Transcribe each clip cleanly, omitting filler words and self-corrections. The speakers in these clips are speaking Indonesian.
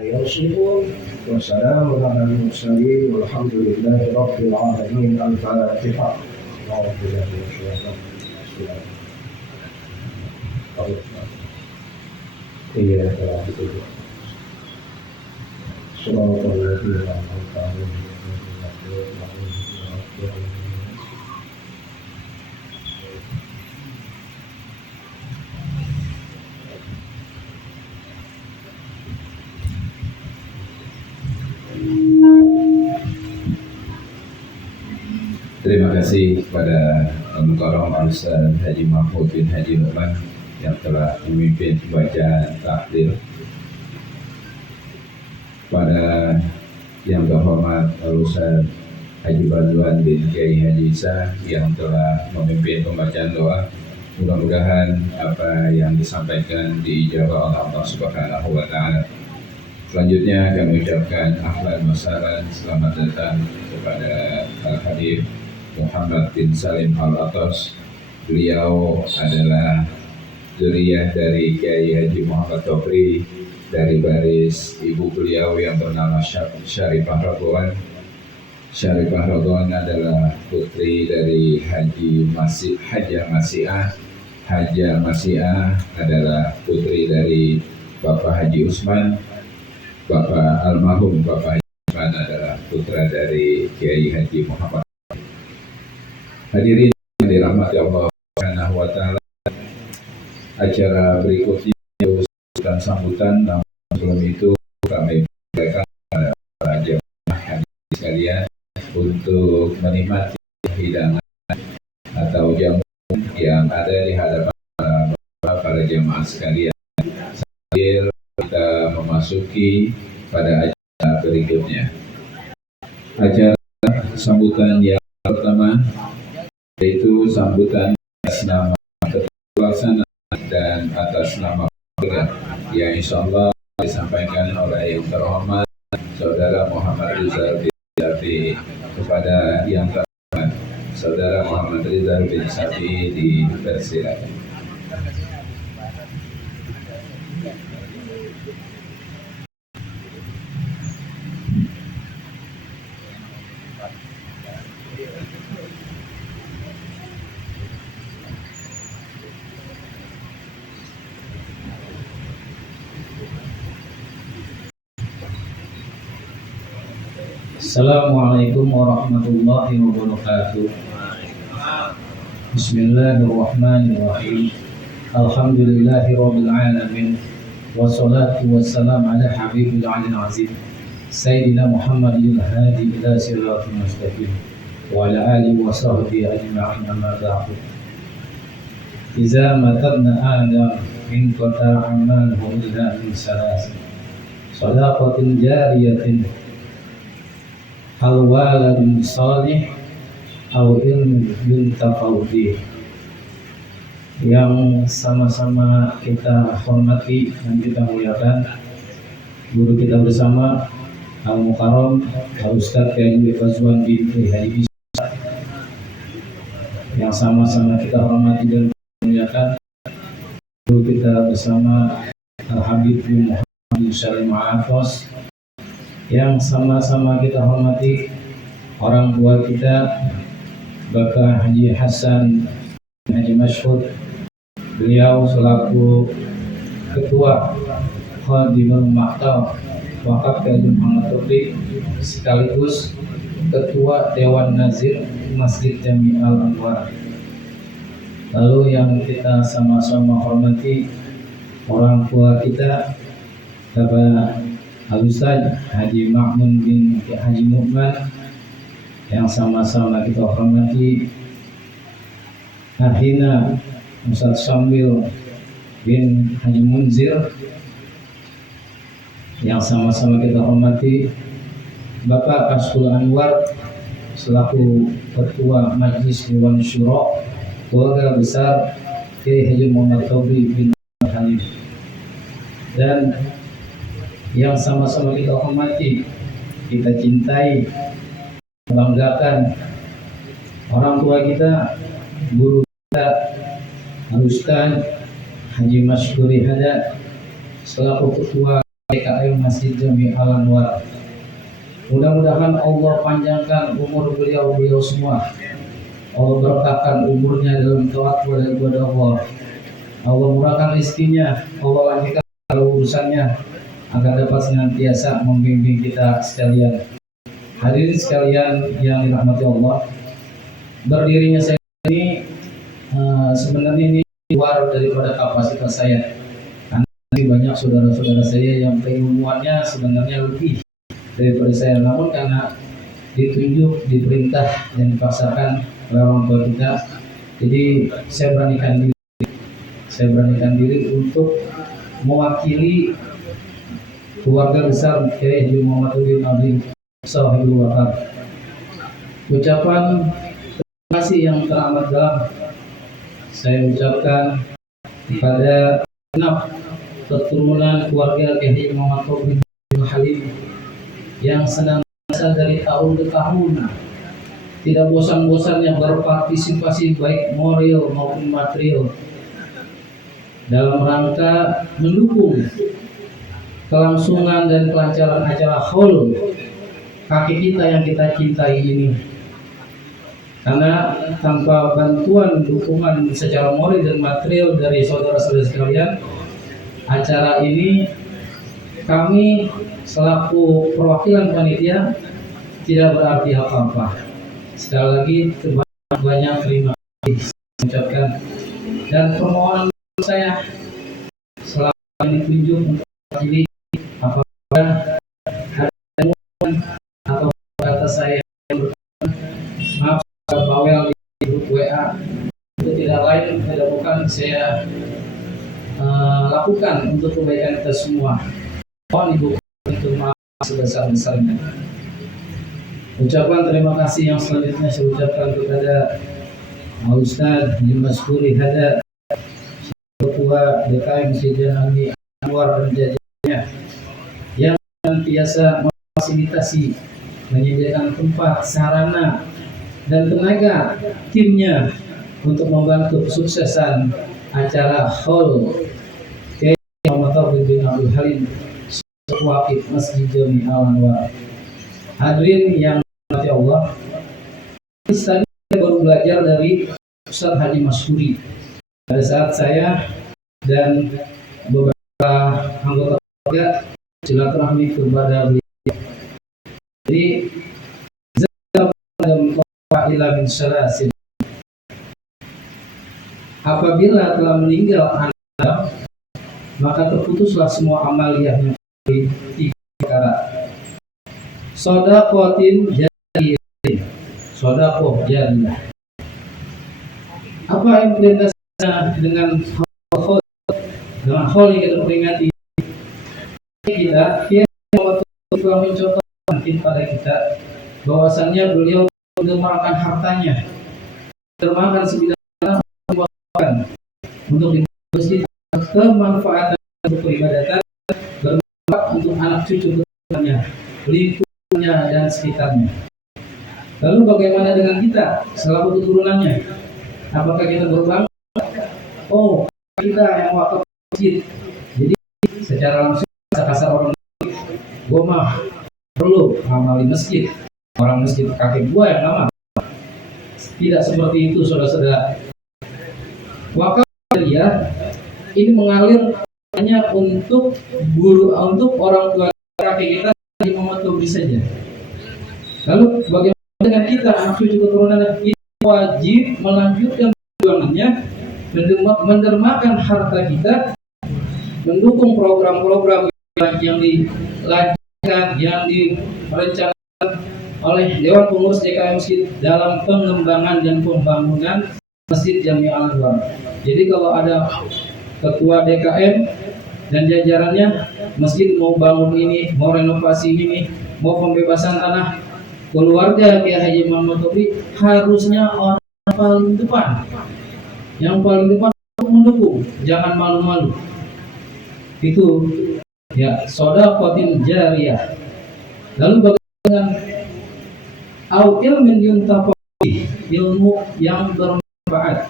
يصفون وسلام على المرسلين والحمد لله رب العالمين. الفاتحة. أعوذ بالله من الشيطان الرجيم. إياك نعبد صراط الذين أنعمت عليهم غير المغضوب عليهم. Terima kasih kepada Al-Mukarram Al-Ustaz Haji Mahfud bin Haji Nu'man yang telah memimpin bacaan takhlil. Pada yang terhormat Al-Ustaz Haji Badruan bin Kiai Haji Isa yang telah memimpin pembacaan doa. Mudah-mudahan apa yang disampaikan diijabah oleh Allah Subhanahu wa Ta'ala. Selanjutnya kami ucapkan ahlan wa sahlan, selamat datang kepada Al-Habib Muhammad bin Salim Al-Atas. Beliau adalah zuriyah dari Kiai Haji Muhammad Topri dari baris ibu beliau yang bernama Syarifah Radwan. Syarifah Radwan adalah putri dari Hajah Masiah. Hajah Masiah adalah putri dari Bapak Haji Usman. Bapak almarhum Bapak Haji Usman adalah putra dari Kiai Haji Muhammad. Hadirin yang dirahmati Allah Subhanahu wa Ta'ala, acara berikutnya dan sambutan, namun sebelum itu kami mempersilakan para jemaah hadirin sekalian untuk menikmati hidangan atau jamu yang ada di hadapan para jemaah sekalian sambil kita memasuki pada acara berikutnya. Acara sambutan yang pertama yaitu sambutan atas nama Ketua Pelaksana dan atas nama yang insya Allah disampaikan oleh yang terhormat Saudara Muhammad Rizal bin Safi. Kepada yang terhormat Saudara Muhammad Rizal bin Safi dipersilakan. Assalamualaikum warahmatullahi wabarakatuh. Bismillahirrahmanirrahim. Alhamdulillahi rabbil alamin. Wassalatu wassalamu ala habibil alil azim Sayyidina Muhammadil hadi ila siratul mustaqim wa ala alihi wa sahbihi ajma'in, amma ba'du. Iza matabna Adam min qata amaluhu illa min salasin sadaqatin jariyatin al-waladun salih au ilmu yuntafa'u bih. Yang sama-sama kita hormati dan kita muliakan guru kita bersama Al-Mukarram Al-Ustaz Haji Badruan bin Haji Isa, yang sama-sama kita hormati dan muliakan guru kita bersama Al-Habib bin Muhammad bin Salim Al-Atas, yang sama-sama kita hormati orang tua kita Bapak Haji Hasan Haji Mashhud. Beliau selaku Ketua Khadimul Maktab Wakaf Kiai Muhammad Topri sekaligus Ketua Dewan Nazir Masjid Jami'al Anwar. Lalu yang kita sama-sama hormati orang tua kita Bapak Al-Ustaz Haji Ma'mun bin Haji Nu'man, yang sama-sama kita hormati Ahina Ustaz Sambil bin Haji Munzir, yang sama-sama kita hormati Bapak Kasful Anwar selaku Ketua Majelis Dewan Syuro Keluarga Besar Kiai Haji Muhammad Topri bin Halim, dan yang sama-sama kita hormati, kita cintai, banggakan orang tua kita, guru kita Al-Ustaz Haji Mashkuri Hada selaku Ketua DKM Masjid Jami Al Anwar. Mudah-mudahan Allah panjangkan umur beliau semua. Allah berkahkan umurnya dalam taat kepada ibadah Allah. Allah murahkan rezekinya, Allah lanjutkan urusannya agar dapat senantiasa membimbing kita sekalian. Hadirin sekalian yang dirahmati Allah, berdirinya saya ini sebenarnya ini luar daripada kapasitas saya. Karena banyak saudara-saudara saya yang keilmuannya sebenarnya lebih daripada saya, namun karena ditunjuk, diperintah dan dipaksakan oleh orang tua kita, jadi saya beranikan diri untuk mewakili keluarga besar Kiai Haji Muhammaduddin Abdi Sahibul Wakar. Ucapan terima kasih yang teramat dalam saya ucapkan kepada genap keturunan keluarga Kiai Haji Muhammaduddin Halim yang senantiasa dari tahun ke tahun tidak bosan-bosannya berpartisipasi baik moral maupun material dalam rangka mendukung kelangsungan dan kelancaran acara haul kaki kita yang kita cintai ini. Karena tanpa bantuan dukungan secara moral dan material dari saudara-saudara sekalian, acara ini kami selaku perwakilan panitia tidak berarti apa-apa. Sekali lagi banyak terima kasih ucapkan, dan permohonan saya selama ditunjuk untuk mewakili apabila ada temuan atau kata saya yang berkenan, maaf bawel di grup WA itu tidak lain tidak bukan saya lakukan untuk kebaikan kita semua. Mohon ibu untuk maaf sebesar-besarnya. Ucapan terima kasih yang selanjutnya saya ucapkan kepada Ustaz Maskuri Hada, Ketua DKM Masjid Jami Anwar dan jajarannya yang senantiasa memfasilitasi, menyediakan tempat, sarana, dan tenaga timnya untuk membantu kesuksesan acara haul Kiai Muhammaduddin Abdul Halim Wakil Masjid Jami Al Anwar. Hadirin yang dirahmati Allah, tadi saya baru belajar dari Ustaz Haji Maskuri pada saat saya dan beberapa anggota keluarga silaturahmi kepada beliau. Jadi apabila telah meninggal anak, maka terputuslah semua amaliyahnya dari tiga perkara. Sodakotin jariyah, sodakoh jariyah. Apa implikasinya dengan hal yang kita peringati? Kita telah mencontohkan pada kita bahwasannya beliau menggemarkan hartanya, dermakan sebidang untuk investasi kemanfaatan untuk peribadatan, bermanfaat untuk anak cucu keturunannya, lingkungannya dan sekitarnya. Lalu bagaimana dengan kita selaku keturunannya? Apakah kita berbangga? Oh, kita yang wakaf masjid. Jadi secara langsung kasar orang, gua mah perlu ngamali masjid. Orang masjid kakek gua yang ngamal. Tidak seperti itu, saudara-saudara. Wakaf dia ini mengalir hanya untuk guru, untuk orang tua kakek kita di Muhammad Tobri saja. Lalu bagaimana dengan kita anak cucu keturunan? Kita wajib melanjutkan perjuangannya, mendermakan harta kita, mendukung program-program yang dilancarkan, yang direncanakan oleh Dewan Pengurus DKM Masjid dalam pengembangan dan pembangunan Masjid Jami Al Anwar. Jadi kalau ada ketua DKM dan jajarannya, masjid mau bangun ini, mau renovasi ini, mau pembebasan tanah, keluarga Kiai Haji Muhammad Tobri harusnya orang paling depan, yang paling depan untuk mendukung, jangan malu-malu. Itu ya, sodakotin jariyah. Lalu bagaimana dengan ilmin yuntafa'ih, ilmu yang bermanfaat?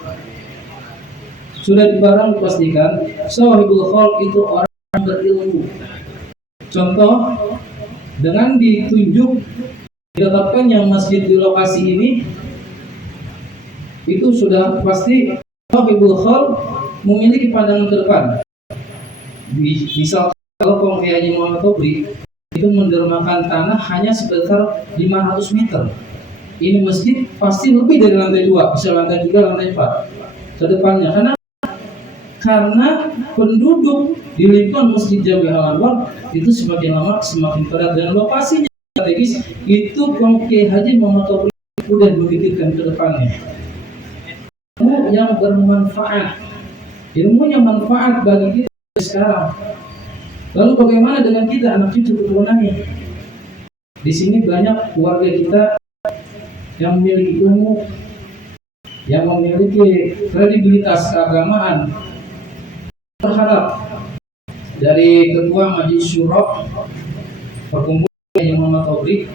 Sudah dipastikan sahibul khalq itu orang yang berilmu, Contoh, dengan ditunjuk ditetapkannya masjid di lokasi ini, itu sudah pasti Sahibul Khaul memiliki pandangan ke depan. Misal kalau Kompi Haji Muhammad Tobri itu mendermakan tanah hanya sekitar 500 meter. Ini masjid pasti lebih dari lantai 2, bisa lantai 3, lantai 4 ke depannya. Karena penduduk di lingkungan Masjid Jami Al-Anwar itu semakin lama semakin padat dan lokasinya strategis. Itu Kompi Haji Muhammad Tobri sudah memikirkan ke depannya. Ilmu yang bermanfaat, ilmunya manfaat bagi kita sekarang. Lalu bagaimana dengan kita, anak cucu keturunannya? Di sini banyak keluarga kita yang memiliki ilmu, yang memiliki kredibilitas keagamaan. Berharap dari Ketua Majelis Syuro Perkumpulan Haji Muhammad Tobri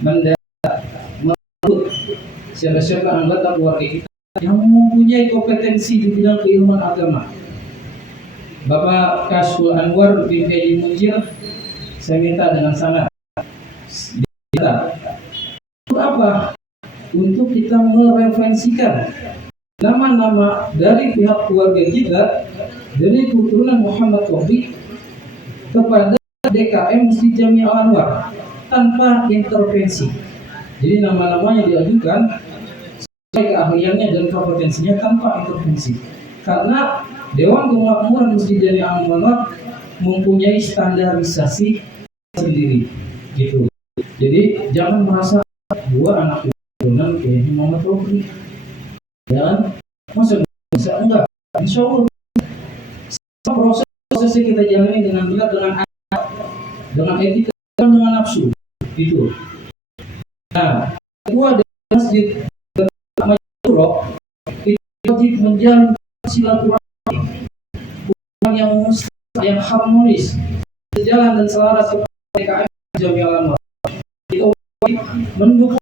merebut siapa-siapa anggota keluarga kita yang mempunyai kompetensi di bidang keilmuan agama. Bapak Kashful Anwar bin Haji Munjir, saya minta dengan sangat untuk apa? Untuk kita mereferensikan nama-nama dari pihak keluarga kita, dari keturunan Muhammad Tobri kepada DKM Masjid Jami Al-Anwar tanpa intervensi. Jadi nama-namanya diajukan sesuai keahliannya dan kompetensinya tanpa intervensi. Karena Dewan Kemakmuran Masjid Jami Al-Anwar mempunyai standarisasi sendiri, gitu. Jadi jangan merasa gua anak keturunan kayak Muhammad Tobri, dan masa bisa enggak? Insya Allah proses yang kita jalani dengan benar, dengan adab, dengan etika, dan dengan nafsu, gitu. Nah, kedua dari masjid Syuro itu wajib menjalin silaturahmi yang harmonis, sejalan dan selaras dengan DKM Jami Al-Anwar. Kita wajib mendukung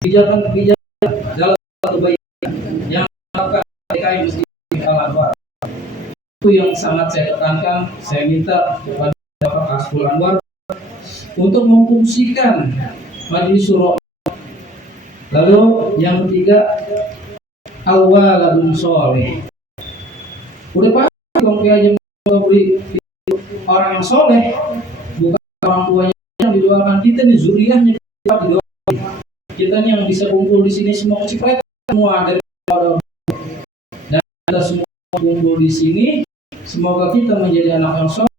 kebijakan-kebijakan dalam kebaikan yang dilakukan DKM Masjid Jami Al-Anwar. Itu yang sangat saya tekankan. Saya minta kepada Bapak Kashful Anwar untuk memfungsikan Majelis Syuro. Lalu yang ketiga, al-waladun sholeh. Udah pasti Kompi Haji Tobri orang yang soleh, bukan orang tuanya yang didoakan. Kita nih zuriyahnya didoakan. Kita nih yang bisa kumpul di sini semua kecipratan semua dari dan kita semua kumpul di sini. Semoga kita menjadi anak yang soleh.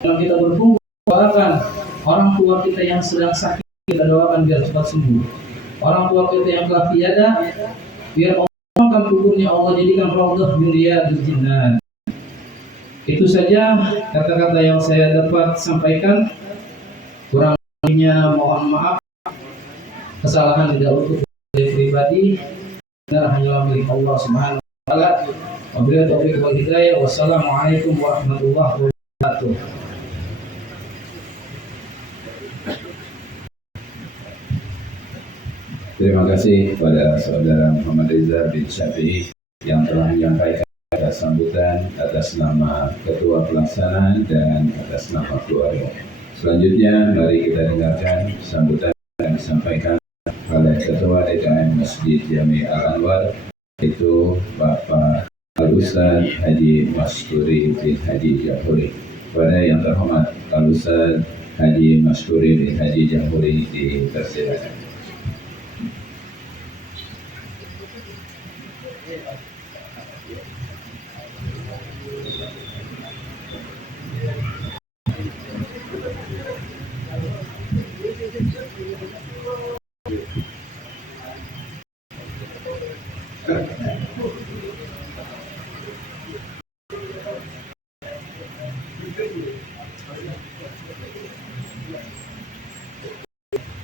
Dan kita berkumpul, doakan orang tua kita yang sedang sakit, kita doakan biar cepat sembuh. Orang tua kita yang telah tiada, biar Allah akan kuburnya Allah jadikan raudhah min riyadil jinnan. Itu saja kata-kata yang saya dapat sampaikan. Kurang lebihnya mohon maaf. Kesalahan tidak untuk saya pribadi, benar hanyalah milik Allah Subhanahu wa taala. Wabillahi taufiq wal hidayah. Wassalamualaikum warahmatullahi wabarakatuh. Terima kasih kepada Saudara Muhammad Reza bin Syafi'i yang telah menyampaikan atas sambutan atas nama Ketua Pelaksana dan atas nama keluarga. Selanjutnya mari kita dengarkan sambutan yang disampaikan oleh Ketua DKM Masjid Jami Al-Anwar, yaitu Bapak Al-Ustaz Haji Masturi bin Haji Jahuri. Kepada yang terhormat Al-Ustaz Haji Masturi bin Haji Jahuri dipersilakan.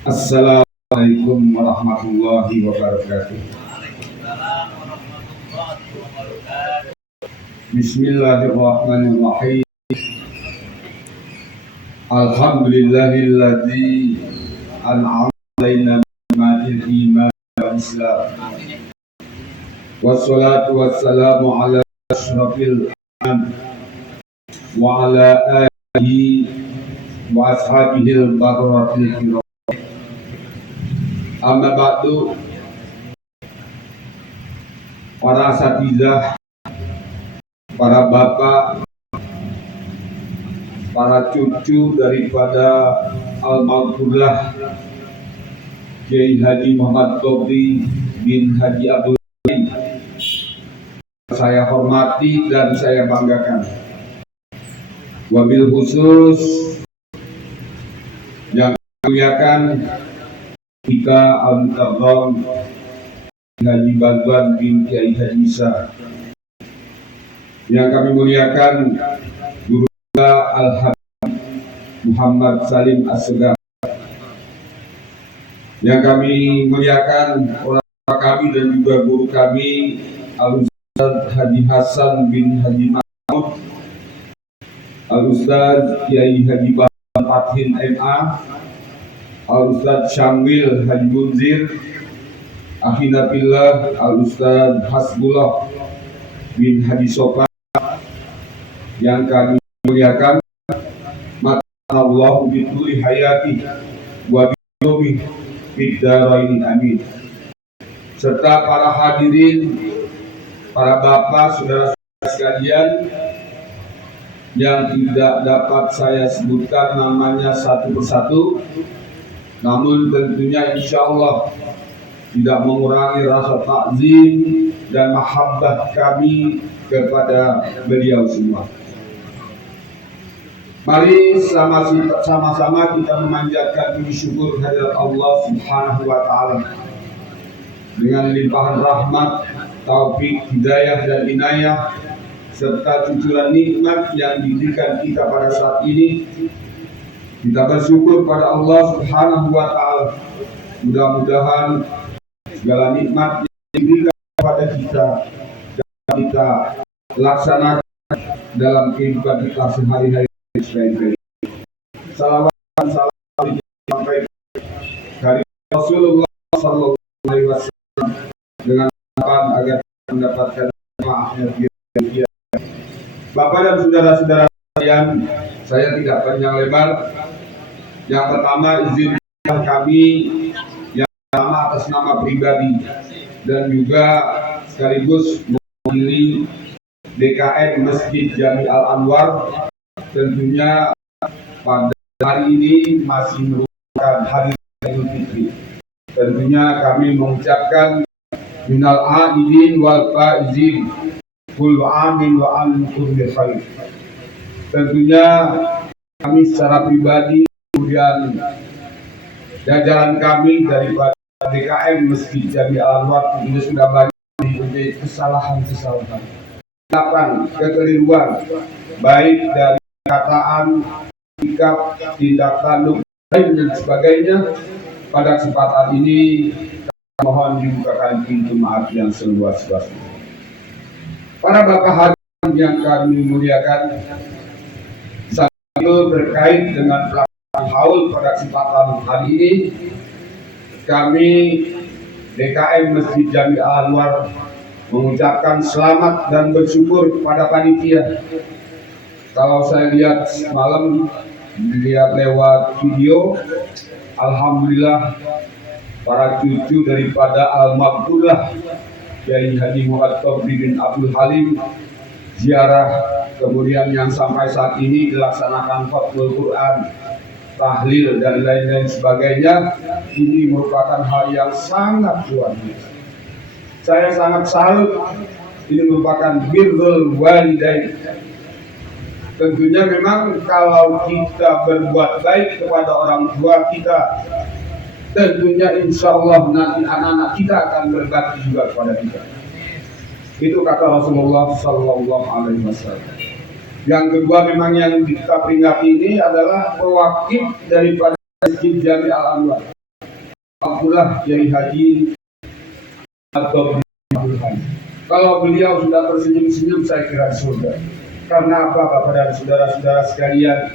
Assalamualaikum warahmatullahi wabarakatuh. Bismillahirrahmanirrahim. Alhamdulillahilladzi an'ama alaina bi'ni'matil iman wal islam. Wassalatu wassalamu ala asyrafil anam wa ala wa ashabihil bararatil kiram. Amma ba'du, para asatizah, para bapak, para cucu daripada Al-Maghfurlah Kiai Haji Muhammad Sobri bin Haji Abdul Halim, saya hormati dan saya banggakan. Wabil khusus yang muliakan kita Al-Mukarram Haji Badwan bin Kiai Haji Isa, yang kami muliakan Guru Al-Habib Muhammad Salim As-Segaf, yang kami muliakan orang tua kami dan juga guru kami Al-Ustaz Haji Hasan bin Haji Mahmud, Al-Ustaz Kiai Haji Bahan Fathin MA, Al-Ustaz Syamil Haji Munzir, Akhinatillah Al-Ustaz Hasbullah bin Haji Sofa, yang kami muliakan Allahu bituli hayati wa biyomi biddaraini amin, serta para hadirin, para bapak, saudara-saudara sekalian yang tidak dapat saya sebutkan namanya satu persatu, namun tentunya insya Allah tidak mengurangi rasa takzim dan mahabbah kami kepada beliau semua. Mari sama-sama kita memanjatkan puji syukur kehadirat Allah Subhanahu wa Ta'ala dengan limpahan rahmat, taufik, hidayah dan inayah serta cucuran nikmat yang diberikan kita pada saat ini. Kita bersyukur pada Allah Subhanahu wa Ta'ala. Mudah-mudahan segala nikmat yang diberikan kepada kita dapat kita laksanakan dalam kehidupan kita sehari-hari. Salawat dan salam disampaikan dari Rasulullah Sallallahu Alaihi Wasallam dengan harapan agar mendapatkan maafnya dia. Bapak dan saudara-saudara sekalian, saya tidak panjang lebar. Yang pertama, izinkan kami yang pertama atas nama pribadi dan juga sekaligus mewakili DKM Masjid Jami Al-Anwar. Tentunya pada hari ini masih merupakan hari Idul Fitri. Tentunya kami mengucapkan minal aidin wal faizin, kullu amin wa antum bi khair. Tentunya kami secara pribadi, kemudian jajaran kami daripada DKM Masjid Jami Al-Anwar ini sudah banyak mempunyai kesalahan-kesalahan, kekeliruan, baik dari perkataan, sikap, tindakan, dan sebagainya. Pada kesempatan ini mohon dibukakan pintu maaf yang seluas-luasnya. Para bapak hadirin yang kami muliakan, sambil berkait dengan pelaksanaan haul pada kesempatan hari ini, kami DKM Masjid Jami Al-Anwar mengucapkan selamat dan bersyukur kepada panitia. Kalau saya lihat semalam, lihat lewat video, alhamdulillah para cucu daripada Al-Maghfurlah Kiai Haji Muhammad Sobri bin Abdul Halim ziarah, kemudian yang sampai saat ini dilaksanakan khatmul Quran, tahlil dan lain-lain sebagainya. Ini merupakan hal yang sangat luar biasa. Saya sangat salut. Ini merupakan birrul walidain. Tentunya memang kalau kita berbuat baik kepada orang tua kita, tentunya insya Allah nanti anak-anak kita akan berbakti juga kepada kita. Itu kata Rasulullah Sallallahu Alaihi Wasallam. Yang kedua, memang yang kita peringati ini adalah pewakil daripada Masjid Jami Al-Anwar, Abdullah Kiai Haji atau kalau beliau sudah tersenyum-senyum, saya kira surga. Karena apa, Bapak dan saudara-saudara sekalian?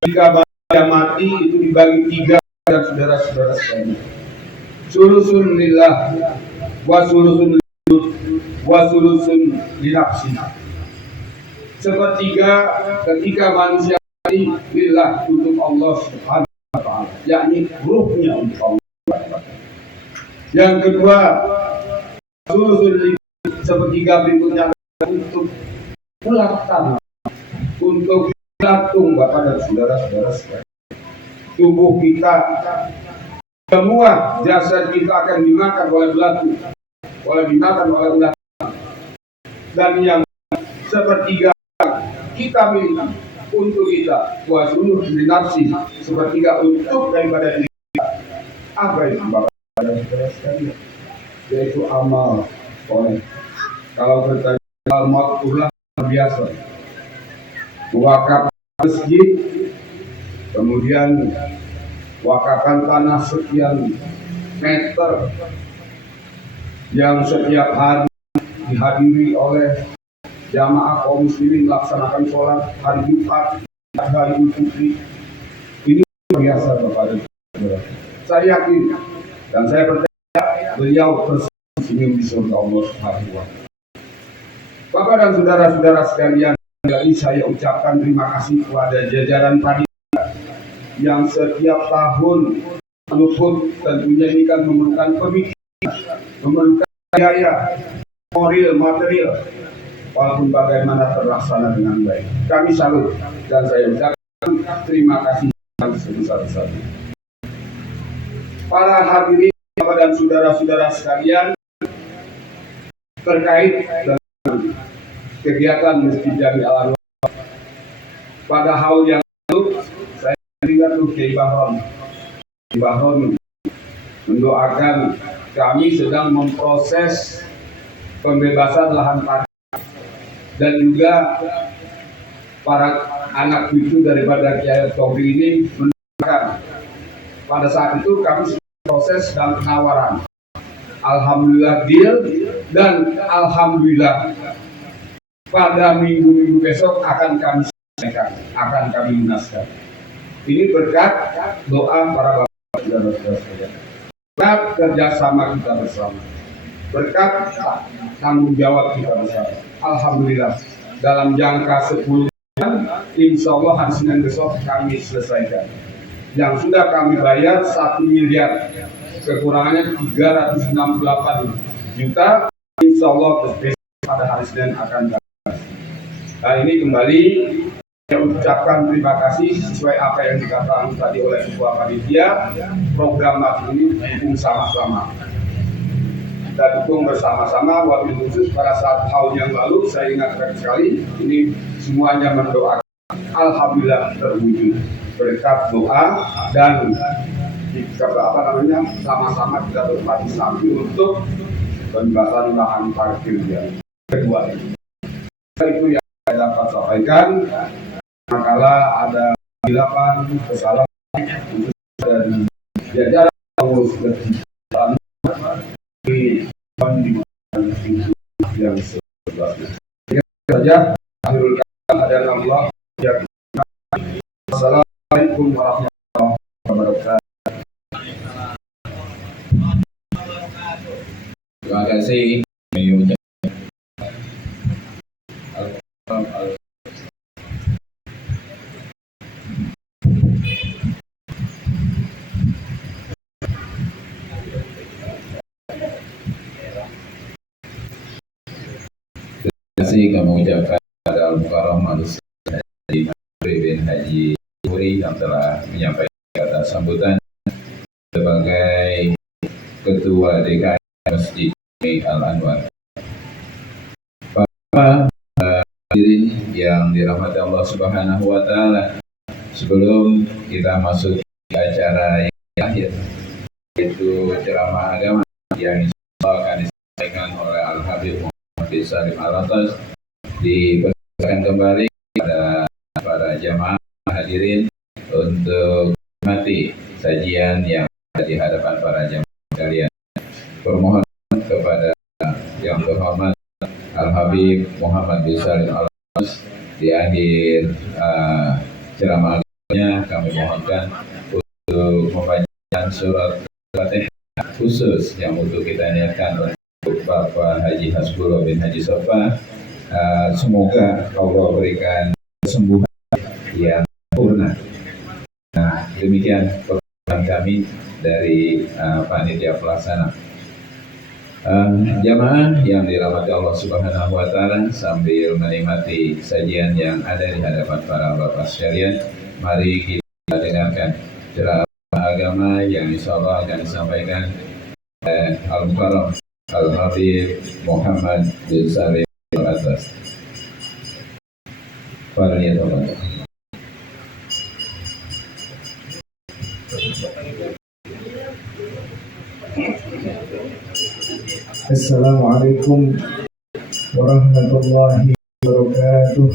Ketika bapak mati itu dibagi tiga, dan saudara-saudara sekalian. Sulusun lillah, wa sulusun lillah, wa sulusun linafsi. Sepertiga ketika manusia lillah untuk Allah Subhanahu wa taala, yakni ruhnya untuk Allah. Yang kedua, sepertiga berikutnya untuk pelaksanaan, untuk jantung Bapak dan saudara-saudara sekalian. Tubuh kita, semua jasad kita akan dimakan oleh belatung, dimakan oleh ulat. Dan yang sepertiga kita miliki untuk kita, wasuluh binafsi, sepertiga untuk daripada diri kita. Apa itu Bapak dan saudara sekalian? Yaitu amal soleh. Kalau bertanya amal ulah biasa, wakaf masjid, kemudian wakakan tanah sekian meter yang setiap hari dihadiri oleh jamaah kaum muslimin melaksanakan sholat hari Jumat, hari Idul Fitri. Ini biasa Bapak dan Saudara. Saya yakin dan saya percaya beliau tersenyum di surga Allah Subhanahu wa taala. Bapak dan saudara-saudara sekalian, dari saya ucapkan terima kasih kepada jajaran panitia yang setiap tahun luput, tentunya ini kan memerlukan pemikiran, memerlukan biaya, material, walaupun bagaimana terlaksana dengan baik. Kami salut dan saya ucapkan terima kasih yang sebesar-besarnya. Para hadirin dan saudara-saudara sekalian, terkait dengan kegiatan Masjid Jami Al-Anwar, pada hal yang lalu saya ingat Kiai Bahron mendoakan kami sedang memproses pembebasan lahan parkir, dan juga para anak cucu daripada Kiai Tobri ini mendoakan. Pada saat itu kami proses dan penawaran. Alhamdulillah deal, dan alhamdulillah pada minggu-minggu besok akan kami selesaikan, akan kami lunaskan. Ini berkat doa para bapak dan saudara sekalian, berkat kerjasama kita bersama, berkat tanggung jawab kita bersama. Alhamdulillah dalam jangka 10 bulan, insya Allah hari Senin besok kami selesaikan. Yang sudah kami bayar 1 miliar, kekurangannya 368 juta. Insya Allah pada hari Senin akan kami. Nah, ini kembali saya ucapkan terima kasih sesuai apa yang dikatakan tadi oleh Ketua Panitia. Program ini dukung sama-sama. Kita dukung bersama-sama. Wabil khusus pada saat tahun yang lalu saya ingatkan sekali, ini semuanya mendoakan. Alhamdulillah terwujud berkat doa dan sama-sama kita berpartisipasi untuk pembebasan lahan parkir yang kedua ini. Itu yang saya dapat sampaikan. Makalah ada hilapan kesalahan dari jajaran pengurus yang sebelumnya. Saja akhirul kalam adalah Allah. Assalamualaikum warahmatullahi wabarakatuh. Terima kasih. Terima kasih kami ucapkan kepada Al-Mukarram Al-Haji bin Haji Puri yang telah menyampaikan kata sambutan sebagai Ketua DKM Masjid Jami Al-Anwar. Para hadirin yang dirahmati Allah Subhanahu wa taala, sebelum kita masuk ke acara yang akhir, yaitu ceramah agama yang akan disampaikan oleh Al-Habib Muhammad bin Salim Al-Atas, dipersilakan kembali pada para jamaah hadirin untuk menikmati sajian yang ada di hadapan para jamaah sekalian. Permohonan kepada yang terhormat Al-Habib Muhammad bin Salim Al-Atas di akhir ceramahnya kami mohonkan untuk membacakan surat Fatihah khusus yang untuk kita niatkan untuk Bapak Haji Hasbullah bin Haji Sofa. Semoga Allah berikan kesembuhan yang Demikian pertemuan kami dari panitia pelaksana. Jamaah yang dirahmati Allah Subhanahu wa taala, sambil menikmati sajian yang ada di hadapan para bapak sekalian, mari kita dengarkan ceramah agama yang insyaallah akan disampaikan oleh Al-Mukarram Al-Habib Muhammad bin Salim Al-Atas. Assalamualaikum warahmatullahi wabarakatuh.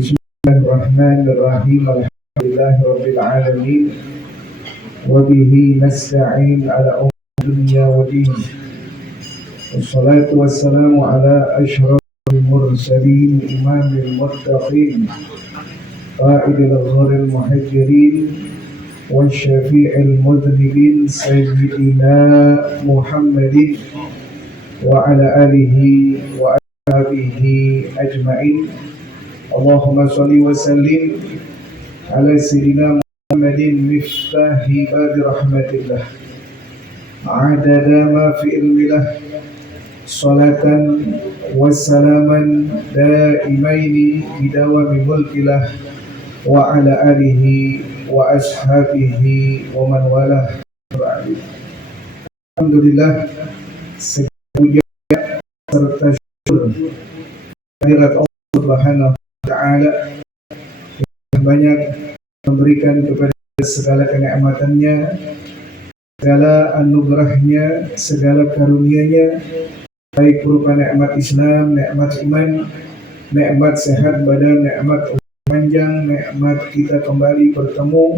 Bismillahirrahmanirrahim. Alhamdulillahirabbil alamin. Wa bihi nasta'in ala umuri dunya wa din. Wassalatu wassalamu ala asyrafil mursalin imamil muttaqin qa'idil gharil muhajirin والشفيع المذنبين سيدنا محمد وعلى آله وأصحابه أجمعين. اللهم صل وسلم على سيدنا محمد مفتاح باب رحمة الله عدد ما في علم الله صلاة وسلاما دائمين بدوام ملك الله وعلى آله wa ashabihi wa man walah. Alhamdulillah, segala puja serta syukur kehadirat Allah Subhanahu wa taala yang banyak memberikan kepada segala kenikmatannya, segala anugerahnya, segala karunia-Nya, baik berupa nikmat Islam, nikmat iman, nikmat sehat badan, nikmat panjang, nikmat kita kembali bertemu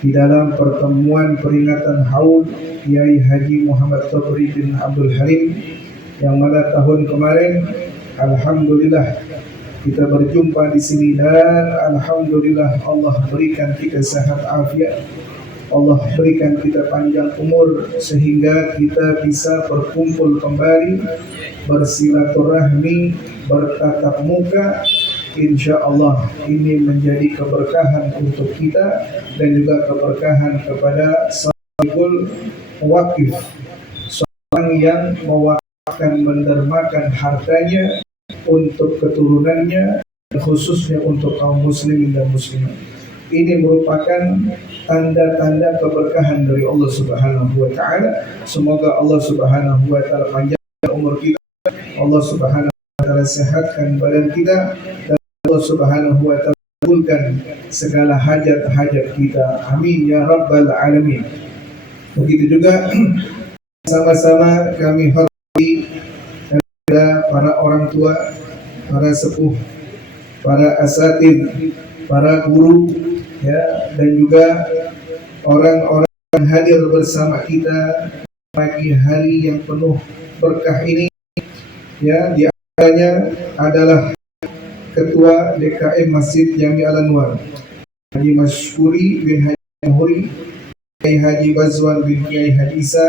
di dalam pertemuan peringatan Haul Kiai Haji Muhammad Sabri bin Abdul Halim, yang mana tahun kemarin alhamdulillah kita berjumpa di sini, dan alhamdulillah Allah berikan kita sehat afiat, Allah berikan kita panjang umur sehingga kita bisa berkumpul kembali, bersilaturahmi, bertatap muka. Insya Allah ini menjadi keberkahan untuk kita dan juga keberkahan kepada sahibul wakif, seorang yang mewakafkan, mendermakan hartanya untuk keturunannya, khususnya untuk kaum muslimin dan muslimat. Ini merupakan tanda-tanda keberkahan dari Allah Subhanahu wa taala. Semoga Allah Subhanahu wa taala panjangkan umur kita, Allah Subhanahu wa taala sehatkan badan kita, dan Allah Subhanahu wa taala kabulkan segala hajat-hajat kita. Amin ya rabbal alamin. Begitu juga sama-sama kami hormati para orang tua, para sepuh, para asatid, para guru, ya, dan juga orang-orang yang hadir bersama kita pagi hari yang penuh berkah ini. Ya, di antaranya adalah Ketua DKM Masjid Jami Al-Anwar, Haji Masyuri bin Haji Mahuri, Kiai Haji Bazwan bin Kiai Haji Isa,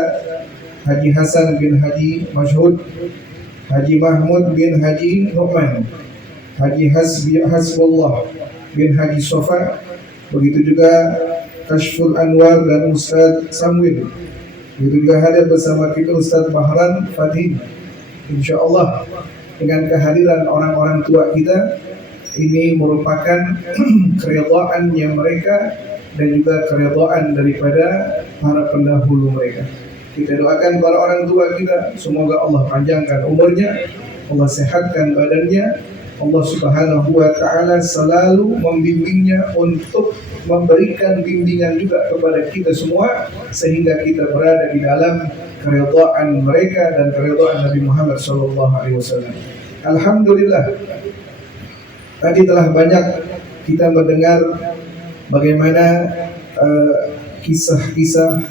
Haji Hasan bin Haji Mashhud, Haji Mahmud bin Haji Nu'man, Haji Hasbullah bin Haji Sofa, begitu juga Kashful Anwar dan Ustaz Samwil. Begitu juga hadir bersama kita Ustaz Bahran Fadhin. Insya Allah dengan kehadiran orang-orang tua kita ini merupakan keridhaannya mereka dan juga keridhaan daripada para pendahulu mereka. Kita doakan para orang tua kita, semoga Allah panjangkan umurnya, Allah sehatkan badannya, Allah Subhanahu wa taala selalu membimbingnya untuk memberikan bimbingan juga kepada kita semua, sehingga kita berada di dalam keridhaan mereka dan keridhaan Nabi Muhammad SAW. Alhamdulillah, tadi telah banyak kita mendengar bagaimana kisah-kisah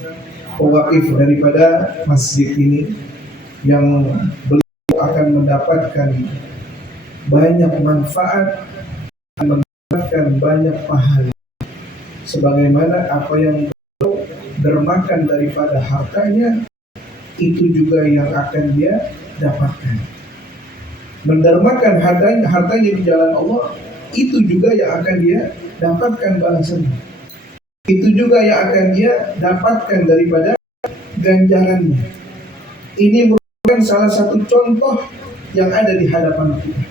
pewakif daripada masjid ini, yang beliau akan mendapatkan banyak manfaat, mendapatkan banyak pahala, sebagaimana apa yang beliau dermakan daripada hartanya, itu juga yang akan dia dapatkan. Mendermakan hartanya di jalan Allah, itu juga yang akan dia dapatkan balasannya. itu juga yang akan dia dapatkan daripada ganjarannya. Ini merupakan salah satu contoh yang ada di hadapan kita.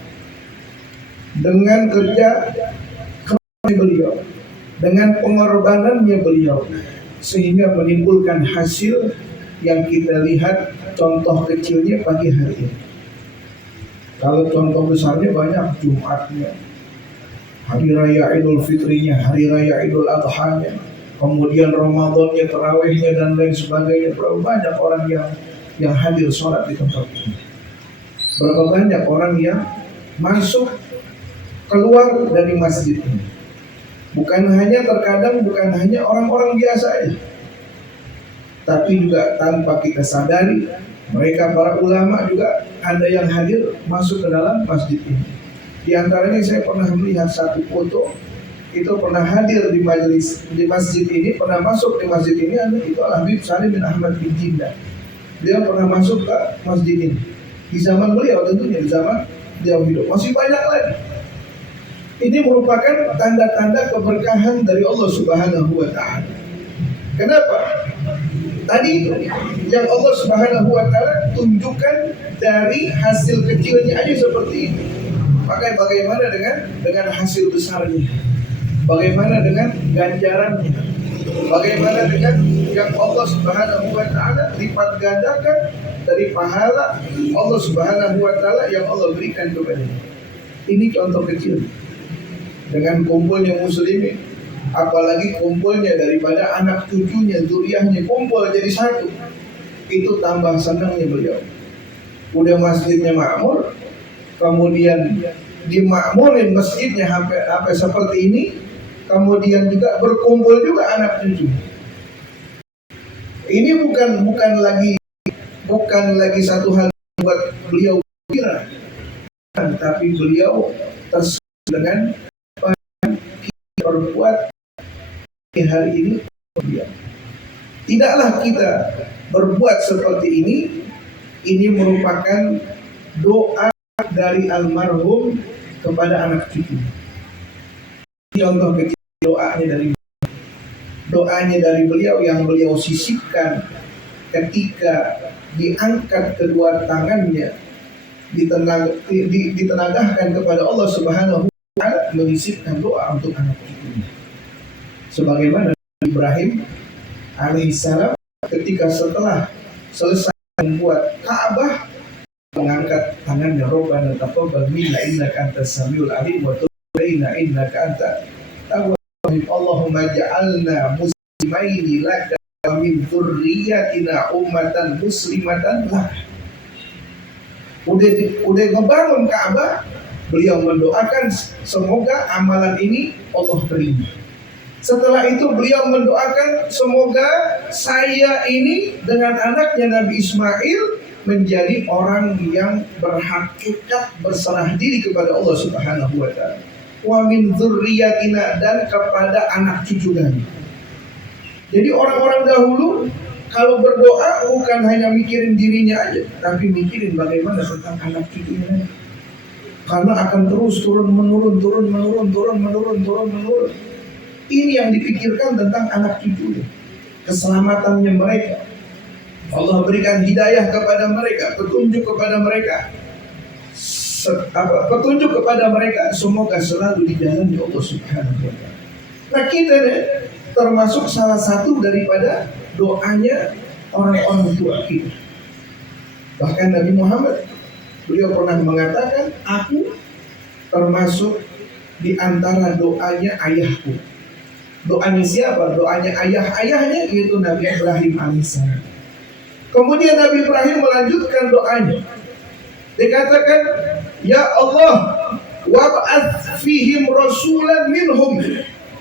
Dengan kerja keras beliau, dengan pengorbanannya beliau, sehingga menimbulkan hasil yang kita lihat contoh kecilnya pagi hari ini. Kalau contoh besarnya banyak, Jumatnya, hari raya Idul Fitrinya, hari raya Idul Adhanya, kemudian Ramadannya, tarawihnya dan lain sebagainya. Berapa banyak orang yang hadir sholat di tempat ini? Berapa banyak orang yang masuk keluar dari masjid ini? Bukan hanya orang-orang biasa aja, tapi juga tanpa kita sadari, mereka para ulama juga ada yang hadir masuk ke dalam masjid ini. Di antaranya saya pernah melihat satu foto, itu pernah hadir di majelis di masjid ini, pernah masuk di masjid ini, itu Habib Salim bin Ahmad bin Jinda. Dia pernah masuk ke masjid ini di zaman beliau, tentunya di zaman beliau hidup. Masih banyak lagi. Ini merupakan tanda-tanda keberkahan dari Allah Subhanahu wa Ta'ala. Kenapa? Tadi itu yang Allah Subhanahu wa Ta'ala tunjukkan dari hasil kecilnya aja seperti ini. Maka bagaimana dengan hasil besarnya? Bagaimana dengan ganjarannya? Bagaimana dengan yang Allah Subhanahu wa Ta'ala lipat gandakan dari pahala Allah Subhanahu wa Ta'ala yang Allah berikan kepadanya? Ini contoh kecil. Dengan kumpulnya muslimin, apalagi kumpulnya daripada anak cucunya, zuriyahnya kumpul jadi satu, itu tambah senangnya beliau. Udah masjidnya makmur, kemudian dimakmurin masjidnya sampai seperti ini, kemudian juga berkumpul juga anak cucu. Ini bukan lagi satu hal buat beliau kira, tapi beliau tersenyum dengan berbuat hari ini. Tidaklah kita berbuat seperti ini merupakan doa dari almarhum kepada anak cucu. Contoh kecil doanya dari beliau yang beliau sisipkan ketika diangkat kedua tangannya, ditenagahkan kepada Allah Subhanahu wa Ta'ala, menyisipkan doa untuk anak cucunya. Sebagaimana Ibrahim alaihissalam ketika setelah selesai membuat Ka'bah, mengangkat tangannya, Rabbana taqabbal minna innaka antas samiul alim wa tub alaina innaka antat tawwabur rahim. Allahumma ja'alna muslimaini laka wa min dzurriyyatina ummatan muslimatan lak. Udah ngebangun Ka'bah, beliau mendoakan semoga amalan ini Allah terima. Setelah itu beliau mendoakan semoga saya ini dengan anaknya Nabi Ismail menjadi orang yang berhakikat berserah diri kepada Allah Subhanahu wa Ta'ala. Wa min dzurriyyatina, dan kepada anak cucu kami. Jadi orang-orang dahulu kalau berdoa bukan hanya mikirin dirinya aja, tapi mikirin bagaimana tentang anak cucunya. Karena akan terus turun menurun. Ini yang dipikirkan tentang anak cucunya, keselamatannya mereka. Allah berikan hidayah kepada mereka, petunjuk kepada mereka, semoga selalu di jalan Allah Subhanahu wa Ta'ala. Nah, kita termasuk salah satu daripada doanya orang-orang tua kita. Bahkan Nabi Muhammad, beliau pernah mengatakan, aku termasuk di antara doanya ayahku. Doanya siapa? Doanya ayahnya, yaitu Nabi Ibrahim alaihissalam. Kemudian Nabi Ibrahim melanjutkan doanya. Dikatakan, ya Allah, wab'ats fihim rasulan minhum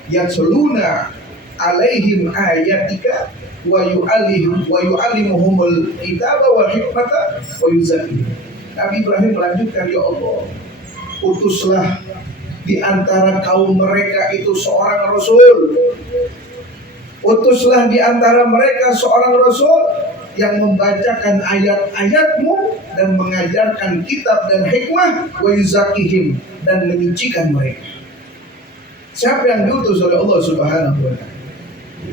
yatluna alaihim ayatika wa yu'allimuhumul kitaba wal hikmata wa yuzakkihim. Nabi Ibrahim melanjutkan, ya Allah, utuslah di antara kaum mereka itu seorang rasul. Utuslah di antara mereka seorang rasul yang membacakan ayat-ayatmu dan mengajarkan kitab dan hikmah, wa yuzakkihim, dan menyucikan mereka. Siapa yang diutus oleh Allah Subhanahu wa Ta'ala?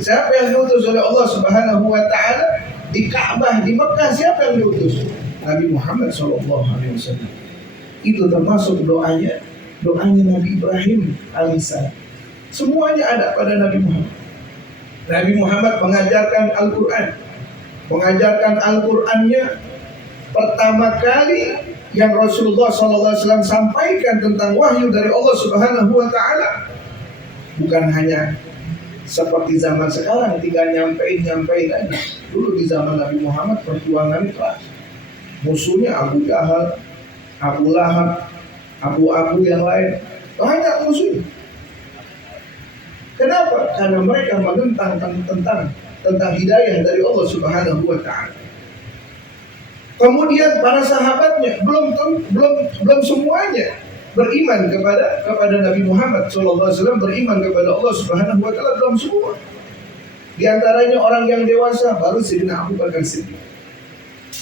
Siapa yang diutus oleh Allah Subhanahu wa taala di Ka'bah di Mekah? Siapa yang diutus? Nabi Muhammad sallallahu alaihi wasallam. Itu termasuk doanya Nabi Ibrahim alaihissalam. Semuanya ada pada Nabi Muhammad. Nabi Muhammad mengajarkan Al-Quran. Mengajarkan Al-Qurannya pertama kali yang Rasulullah SAW sampaikan tentang wahyu dari Allah Subhanahu wa taala bukan hanya seperti zaman sekarang tinggal nyampein aja. Dulu di zaman Nabi Muhammad perjuangan keras. Musuhnya Abu Jahal, Abu Lahab, Abu yang lain, banyak musuh. Kenapa? Karena mereka menentang tentang hidayah dari Allah Subhanahu wa taala. Kemudian para sahabatnya belum semuanya beriman kepada Nabi Muhammad SAW, beriman kepada Allah Subhanahu wa taala, belum semua. Di antaranya orang yang dewasa baru Sayyidina Abu Bakar Siddiq.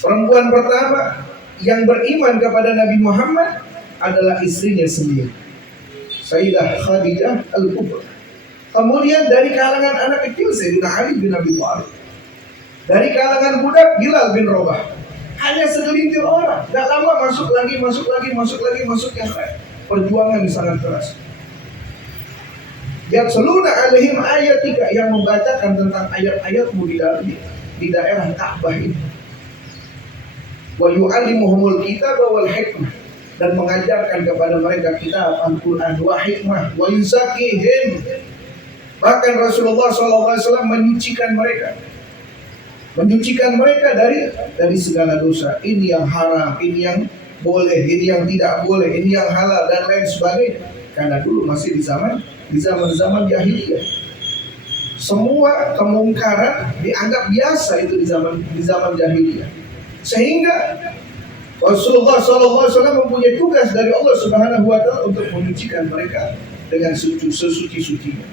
Perempuan pertama yang beriman kepada Nabi Muhammad adalah istrinya sendiri, Sayyidah Khadijah Al-Kubra. Kemudian dari kalangan anak kecil Sayyidina Ali bin Abi Thalib. Dari kalangan budak Bilal bin Rabah. Hanya segelintir orang. Gak lama masuk lagi yang lain. Perjuangan sangat keras. Yatsluna alaihim ayatika, yang membacakan tentang ayat-ayatmu di daerah Ka'bah ini. Wa yu'allimuhumul kitaba wal hikmah, dan mengajarkan kepada mereka kitab Al-Quran wa hikmah wa yuzakihim. Bahkan Rasulullah SAW menyucikan mereka dari segala dosa. Ini yang haram, ini yang boleh, ini yang tidak boleh, ini yang halal dan lain sebagainya. Karena dulu masih di zaman jahiliyah. Semua kemungkaran dianggap biasa itu di zaman jahiliyah. Sehingga Rasulullah SAW mempunyai tugas dari Allah Subhanahu wa taala untuk menyucikan mereka dengan sesuci-sucinya.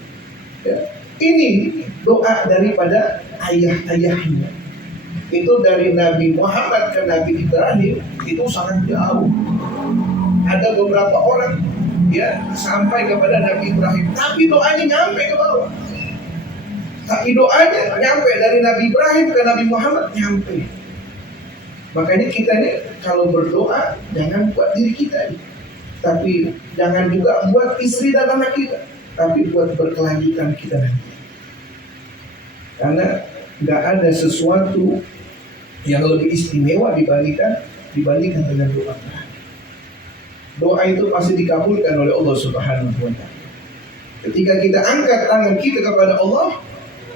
Ya. Ini doa daripada ayah-ayahnya. Itu dari Nabi Muhammad ke Nabi Ibrahim itu sangat jauh. Ada beberapa orang ya sampai kepada Nabi Ibrahim, tapi doanya nyampe ke bawah. Tapi doanya nyampe dari Nabi Ibrahim ke Nabi Muhammad, nyampe. Makanya kita ini kalau berdoa jangan buat diri kita ini, tapi jangan juga buat istri dan anak kita, tapi buat berkelanjutan kita nanti. Karena nggak ada sesuatu yang lebih istimewa dibandingkan dengan doa. Doa itu pasti dikabulkan oleh Allah Subhanahu wa taala. Ketika kita angkat tangan kita kepada Allah,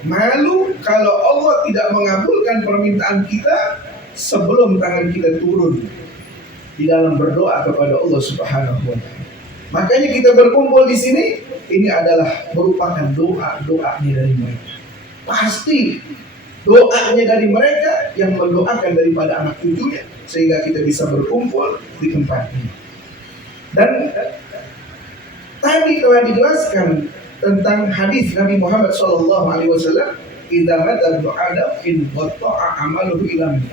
malu kalau Allah tidak mengabulkan permintaan kita sebelum tangan kita turun di dalam berdoa kepada Allah Subhanahu wa taala. Makanya kita berkumpul di sini, ini adalah merupakan doa-doanya dari mereka. Pasti doanya dari mereka yang mendoakan daripada anak cucunya, sehingga kita bisa berkumpul di tempat ini. Dan tadi telah dijelaskan tentang hadis Nabi Muhammad SAW, "Idza mata Adam in qata'a amaluhu ila min."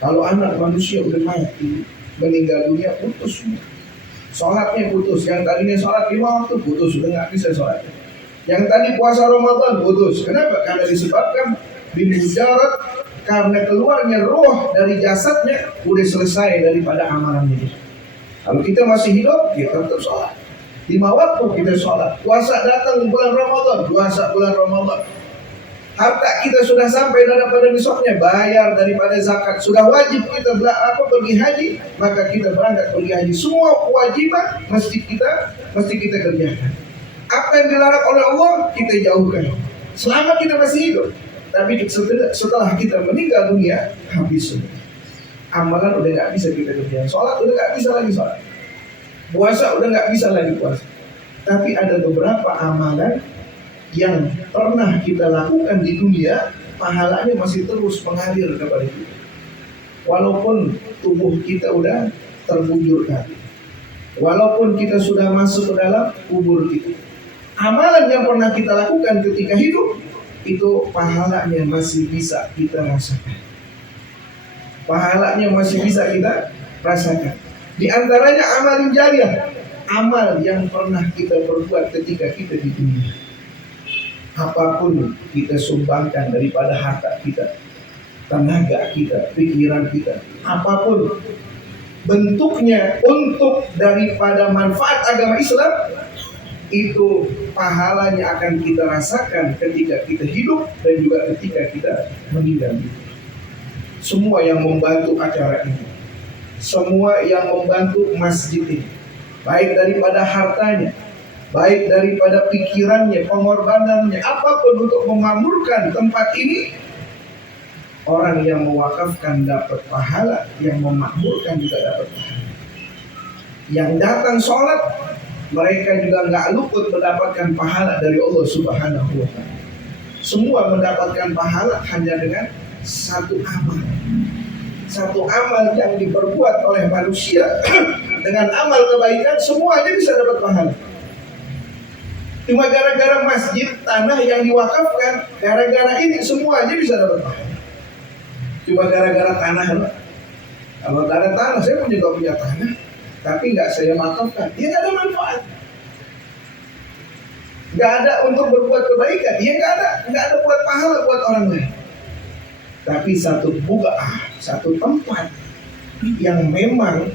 Kalau anak manusia udah mati, meninggal dunia, putus semua. Sholatnya putus. Yang tadinya sholat 5 waktu putus, sudah nggak bisa sholat. Yang tadi puasa Ramadan putus. Kenapa? Karena disebabkan bimujarat, karena keluarnya roh dari jasadnya udah selesai daripada amalannya. Kalau kita masih hidup, kita tetap sholat. 5 waktu kita sholat. Puasa datang bulan Ramadan, puasa bulan Ramadan. Harta kita sudah sampai daripada besoknya, bayar daripada zakat. Sudah wajib kita pergi haji, maka kita berangkat pergi haji. Semua kewajiban mesti kita kerjakan. Apa yang dilarang oleh Allah kita jauhkan selama kita masih hidup. Tapi setelah kita meninggal dunia, habis sudah. Amalan udah nggak bisa kita kerjakan. Sholat udah nggak bisa lagi sholat. Puasa udah nggak bisa lagi puasa. Tapi ada beberapa amalan yang pernah kita lakukan di dunia, pahalanya masih terus mengalir kepada kita. Walaupun tubuh kita udah terbujurkan, walaupun kita sudah masuk ke dalam kubur kita, amalan yang pernah kita lakukan ketika hidup itu pahalanya masih bisa kita rasakan. Pahalanya masih bisa kita rasakan. Di antaranya amal jariah, amal yang pernah kita perbuat ketika kita di dunia. apapun kita sumbangkan daripada harta kita, tenaga kita, pikiran kita, apapun bentuknya untuk daripada manfaat agama Islam, itu pahalanya akan kita rasakan ketika kita hidup dan juga ketika kita meninggal. Semua yang membantu acara ini, semua yang membantu masjid ini, baik daripada hartanya, baik daripada pikirannya, pengorbanannya, apapun untuk memakmurkan tempat ini, orang yang mewakafkan dapat pahala, yang memakmurkan juga dapat pahala. Yang datang sholat, mereka juga nggak luput mendapatkan pahala dari Allah Subhanahu wa Ta'ala. Semua mendapatkan pahala hanya dengan satu amal. Satu amal yang diperbuat oleh manusia dengan amal kebaikan, semuanya bisa dapat pahala. Cuma gara-gara masjid, tanah yang diwakafkan, gara-gara ini semuanya bisa dapat pahala. Cuma gara-gara tanah, kalau ada tanah, saya pun juga punya tanah, tapi nggak saya wakafkan, dia nggak ada manfaat. Nggak ada untuk berbuat kebaikan, dia nggak ada buat pahala buat orang lain. Tapi satu buqa'ah, satu tempat yang memang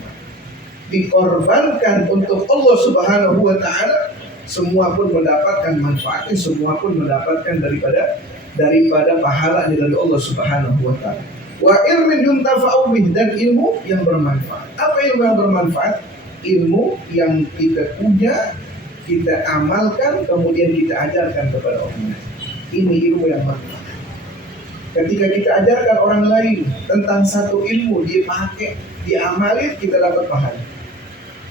dikorbankan untuk Allah Subhanahu wa Ta'ala, semua pun mendapatkan manfaatnya, semua pun mendapatkan daripada pahalanya dari Allah Subhanahu wa Ta'ala. Wa ilmin yuntafa'u bih, dan ilmu yang bermanfaat. Apa ilmu yang bermanfaat? Ilmu yang kita punya, kita amalkan, kemudian kita ajarkan kepada orang lain. Ini ilmu yang bermanfaat. Ketika kita ajarkan orang lain tentang satu ilmu, dia pakai, dia amalin, kita dapat pahala.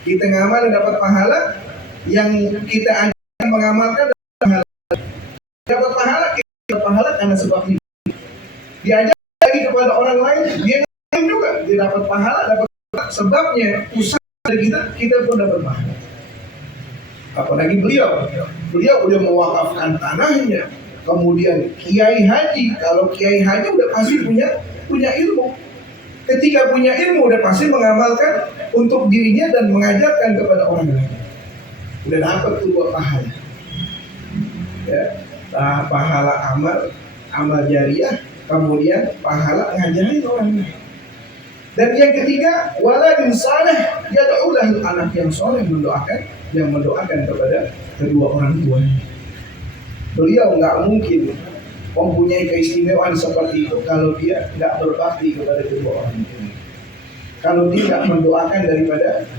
Kita ngamalin dapat pahala, yang kita ajarkan mengamalkan dapat pahala. Dapat pahala, kita dapat pahala karena sebab ini. Diajar lagi kepada orang lain, dia ngamalin juga, dia dapat pahala, dapat pahala. Sebabnya usaha dari kita pun dapat pahala. Apalagi beliau udah mewakafkan tanahnya. Kemudian kiai haji, kalau kiai haji udah pasti punya ilmu. Ketika punya ilmu udah pasti mengamalkan untuk dirinya dan mengajarkan kepada orang lain. Udah dapat tuh buat pahala. Ya, pahala amal jariah, kemudian pahala ngajarin orang lain. Dan yang ketiga, waladin saleh yad'u lahu, anak yang soleh mendoakan kepada kedua orang tuanya. Beliau nggak mungkin mempunyai keistimewaan seperti itu kalau dia nggak berbakti kepada kedua orang tuanya. Kalau dia nggak mendoakan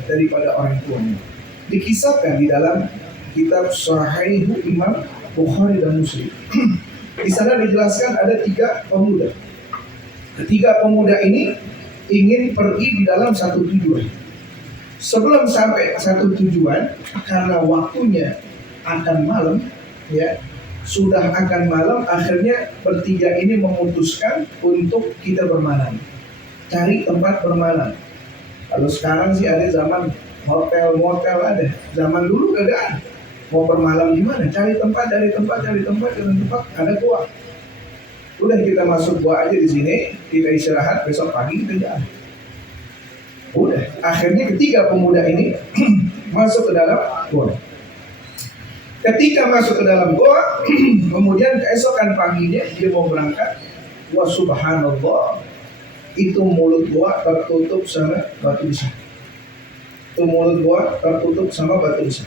daripada orang tuanya. Dikisahkan di dalam kitab Sahih Imam Bukhari dan Muslim. Di sana dijelaskan ada 3 pemuda. Ketiga pemuda ini ingin pergi di dalam satu tujuan. Sebelum sampai satu tujuan, karena waktunya akan malam, ya, sudah akan malam, akhirnya bertiga ini memutuskan untuk kita bermalam, cari tempat bermalam. Kalau sekarang sih ada zaman motel ada, zaman dulu gak ada. Mau bermalam di mana? Cari tempat, ada gua. Udah kita masuk gua aja di sini, kita istirahat, besok pagi kita jalan. Udah, akhirnya ketiga pemuda ini masuk ke dalam gua. Ketika masuk ke dalam gua, kemudian keesokan paginya dia mau berangkat. Wa subhanallah, itu mulut gua tertutup sama batu besar.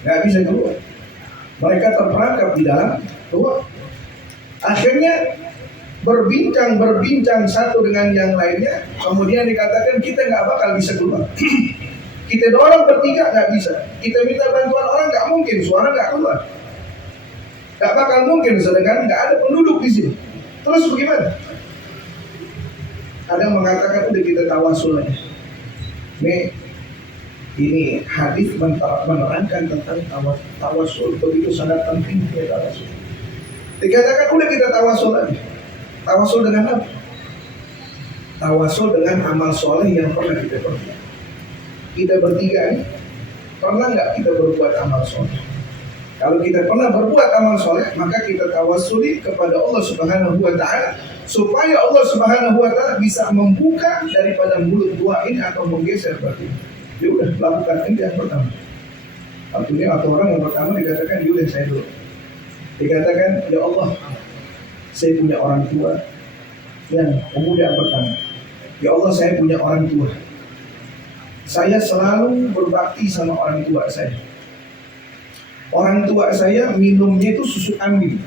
Nggak bisa keluar. Mereka terperangkap di dalam gua. Akhirnya berbincang satu dengan yang lainnya. Kemudian dikatakan kita nggak bakal bisa keluar. Kita dorong bertiga nggak bisa. Kita minta bantuan orang nggak mungkin, suara nggak keluar. Nggak bakal mungkin, sedangkan nggak ada penduduk di sini. Terus bagaimana? Ada yang mengatakan udah kita tawasul aja. Ini hadis menerangkan tentang tawasul, begitu sangat penting ya tawasul. Dikatakan udah kita tawasul aja. Tawasul dengan apa? Tawasul dengan amal soleh yang pernah kita perbuat. Kita bertiga ini pernah nggak kita berbuat amal soleh? Kalau kita pernah berbuat amal soleh, maka kita tawasuli kepada Allah Subhanahu wa Ta'ala supaya Allah Subhanahu wa Ta'ala bisa membuka daripada mulut dua ini atau menggeser berarti. Ya udah, lakukan ini yang pertama. Artinya atau orang yang pertama dikatakan, ya udah saya dulu. Dikatakan, ya Allah, saya punya orang tua yang pemuda pertama. Ya Allah, saya punya orang tua. Saya selalu berbakti sama orang tua saya. Orang tua saya minumnya itu susu kambing.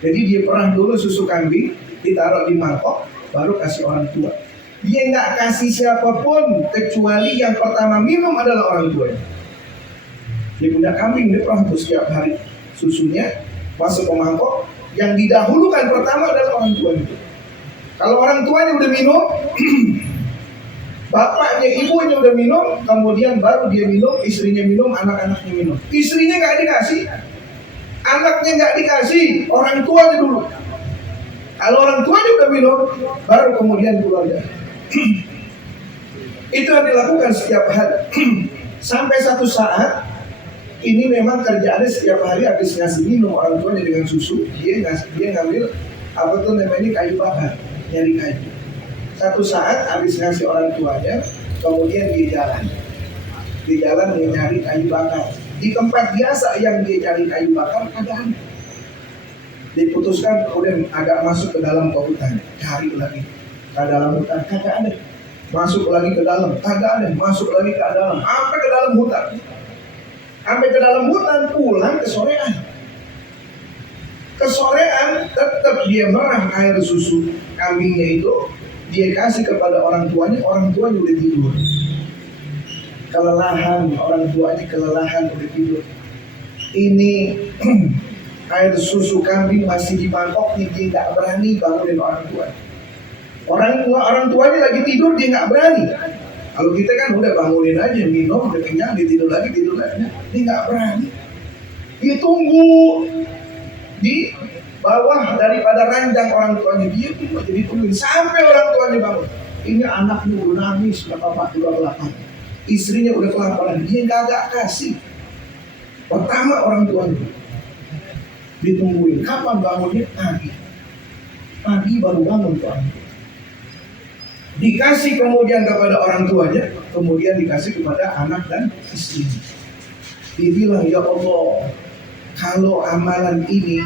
Jadi dia perah dulu susu kambing, ditaruh di mangkok, baru kasih orang tua. Dia nggak kasih siapapun kecuali yang pertama minum adalah orang tuanya. Dia punya kambing, dia perah setiap hari susunya masuk ke mangkok. Yang didahulukan pertama adalah orang tuanya. Kalau orang tuanya udah minum, bapaknya, ibunya udah minum, kemudian baru dia minum, istrinya minum, anak-anaknya minum. Istrinya nggak dikasih, anaknya nggak dikasih, orang tuanya dulu. Kalau orang tuanya udah minum, baru kemudian keluarga. Itu yang dilakukan setiap hari. Sampai satu saat, ini memang kerjaannya setiap hari habis ngasih minum orang tuanya dengan susu, dia ngambil apa tuh namanya kayu bakar, nyari kayu. Satu saat habis ngasih orang tuanya, kemudian dia jalan mencari kayu bakar. Di tempat biasa yang dia cari kayu bakar ada aneh. Diputuskan kemudian agak masuk ke dalam hutan, cari lagi ke dalam hutan, kagak ada. Masuk lagi ke dalam, kagak ada. Masuk lagi ke dalam, sampai ke dalam hutan. Sampai ke dalam hutan, pulang kesorean. Kesorean tetap dia merah air susu kambingnya itu, dia kasih kepada orang tuanya udah tidur. Kelelahan, orang tuanya kelelahan udah tidur. Ini air susu kambing masih di mangkok, dia nggak berani bangunin orang tuanya. Orang tuanya lagi tidur, dia nggak berani. Kalau kita kan udah bangunin aja, minum, udah kenyang, dia tidur lagi. Dia nggak berani. Dia tunggu di bawah daripada ranjang orang tuanya. Dia tunggu, jadi tungguin sampai orang tuanya bangun. Ini anaknya udah nangis, bapak udah kelaparan. Istrinya udah kelaparan, dia nggak kasih. Pertama orang tuanya ditungguin, kapan bangunnya? Pagi baru bangun tuh. Dikasih kemudian kepada orang tuanya, kemudian dikasih kepada anak dan istrinya. Dia bilang, ya Allah, kalau amalan ini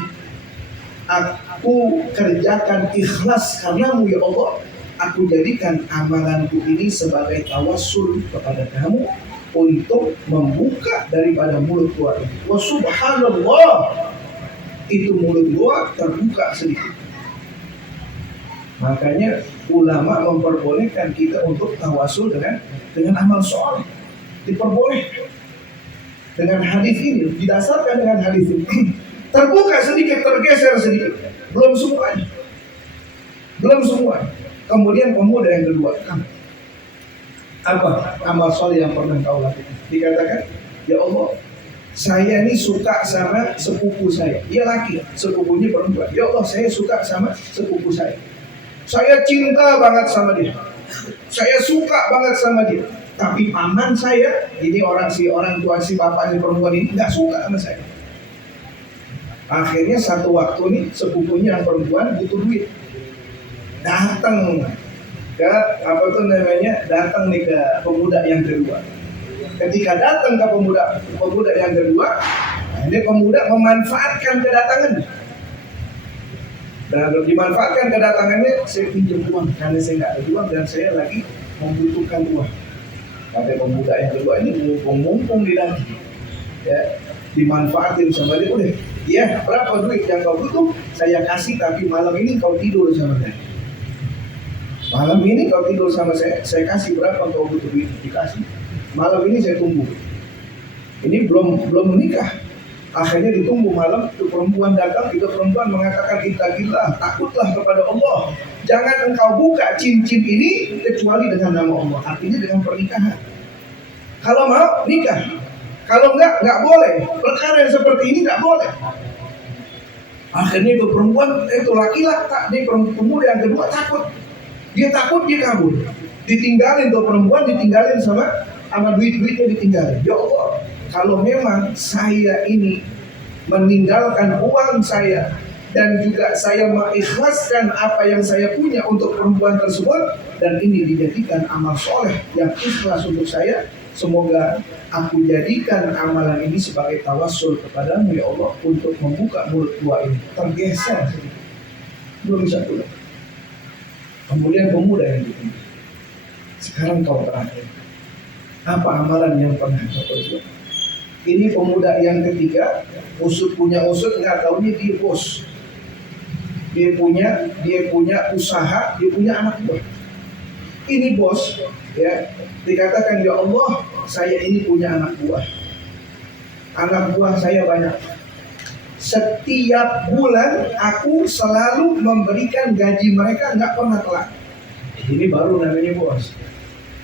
aku kerjakan ikhlas karenamu ya Allah, aku jadikan amalanku ini sebagai tawassul kepada kamu untuk membuka daripada mulut gua ini. Wa subhanallah, itu mulut gua terbuka sedikit. Makanya ulama memperbolehkan kita untuk tawasul dengan amal soleh. Diperbolehkan dengan hadis ini, didasarkan dengan hadis ini. Terbuka sedikit, tergeser sedikit, belum semuanya. Kemudian pemuda yang kedua, apa amal soleh yang pernah kau lakukan? Dikatakan, ya Allah, saya ini suka sama sepupu saya. Dia laki, sepupunya perempuan. Ya Allah, saya suka sama sepupu saya. Saya cinta banget sama dia. Saya suka banget sama dia. Tapi paman saya, ini orang tua si bapaknya perempuan ini nggak suka sama saya. Akhirnya satu waktu nih sepupunya yang perempuan butuh duit. Datang ke datang nih ke pemuda yang kedua. Ketika datang ke pemuda yang kedua, ini pemuda memanfaatkan kedatangannya. Dan dimanfaatkan kedatangannya, saya pinjam uang karena saya nggak ada uang dan saya lagi membutuhkan uang. Kata pemuda yang kedua ini mumpung di dalam, ya, dimanfaatin sama dia. Udah, ya berapa duit yang kau butuh saya kasih, tapi malam ini kau tidur sama saya. Malam ini kau tidur sama saya kasih berapa kau butuh duit dikasih. Malam ini saya tunggu. Ini belum menikah. Akhirnya ditunggu malam, itu perempuan datang, itu perempuan mengatakan, ittaqillah, takutlah kepada Allah. Jangan engkau buka cincin ini kecuali dengan nama Allah. Artinya dengan pernikahan. Kalau mau, nikah. Kalau enggak boleh. Perkara yang seperti ini enggak boleh. Akhirnya itu perempuan, itu laki-laki, pemuda yang kedua takut. Dia takut, dia kabur. Ditinggalin tuh perempuan, ditinggalin sama duit-duitnya ditinggalin. Ya Allah, kalau memang saya ini meninggalkan uang saya dan juga saya mengikhlaskan apa yang saya punya untuk perempuan tersebut, dan ini dijadikan amal soleh yang ikhlas untuk saya semoga aku jadikan amalan ini sebagai tawassul kepadamu ya Allah untuk membuka mulut gua ini. Tergeser sedikit, belum bisa pulang. Kemudian pemuda yang ditunjuk, sekarang kau terakhir, apa amalan yang pernah kau perbuat? Ini pemuda yang ketiga, usut punya usut, nggak taunya dia bos. Dia punya usaha, dia punya anak buah. Ini bos, ya, dikatakan ya Allah, saya ini punya anak buah. Anak buah saya banyak. Setiap bulan aku selalu memberikan gaji mereka, nggak pernah telat. Ini baru namanya bos.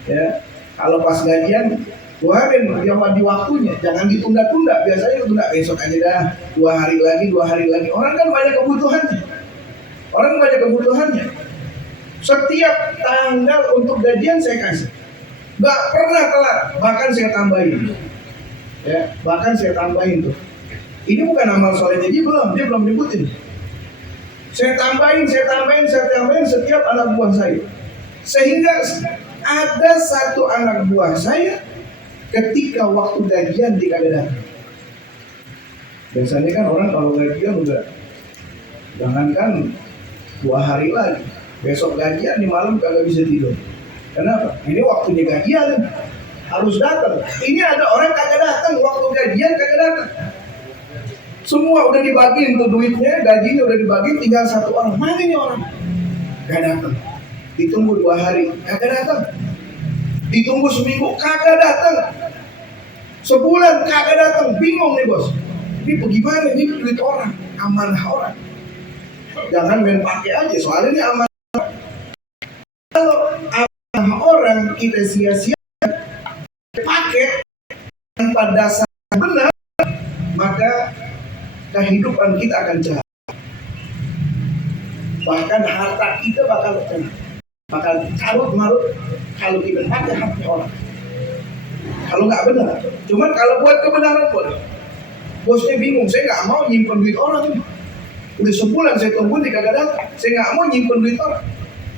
Ya, kalau pas gajian keluarin di waktunya, jangan ditunda-tunda. Biasanya ditunda besok aja dah, 2 hari lagi. Orang kan banyak kebutuhannya. Setiap tanggal untuk gajian saya kasih, nggak pernah telat. Bahkan saya tambahin, ya, tuh. Ini bukan amal soleh, jadi dia belum nyebutin. Saya tambahin setiap anak buah saya, sehingga ada satu anak buah saya ketika waktu gajian dia kagak datang. Biasanya kan orang kalau gajian udah, jangankan 2 hari lagi, besok gajian di malam kagak bisa tidur. Kenapa? Ini waktunya gajian, harus datang. Ini ada orang kagak datang, waktu gajian kagak datang. Semua udah dibagiin tuh duitnya, gajinya udah dibagiin, tinggal satu orang. Mana ini orang? Gak datang. Ditunggu 2 hari, kagak datang. Ditunggu seminggu, kagak datang. Sebulan kagak datang, bingung nih bos. Ini bagaimana? Ini duit orang, amanah orang. Jangan main pakai aja, soalnya ini amanah. Kalau amanah orang kita sia-sia pakai tanpa dasar benar, maka kehidupan kita akan jahat. Bahkan harta kita bakal carut-marut kalau kita pakai harta orang. Kalau nggak benar, cuman kalau buat kebenaran boleh. Bosnya bingung, saya nggak mau nyimpen duit orang. Udah sebulan saya tunggu dia kagak datang. Saya nggak mau nyimpen duit orang.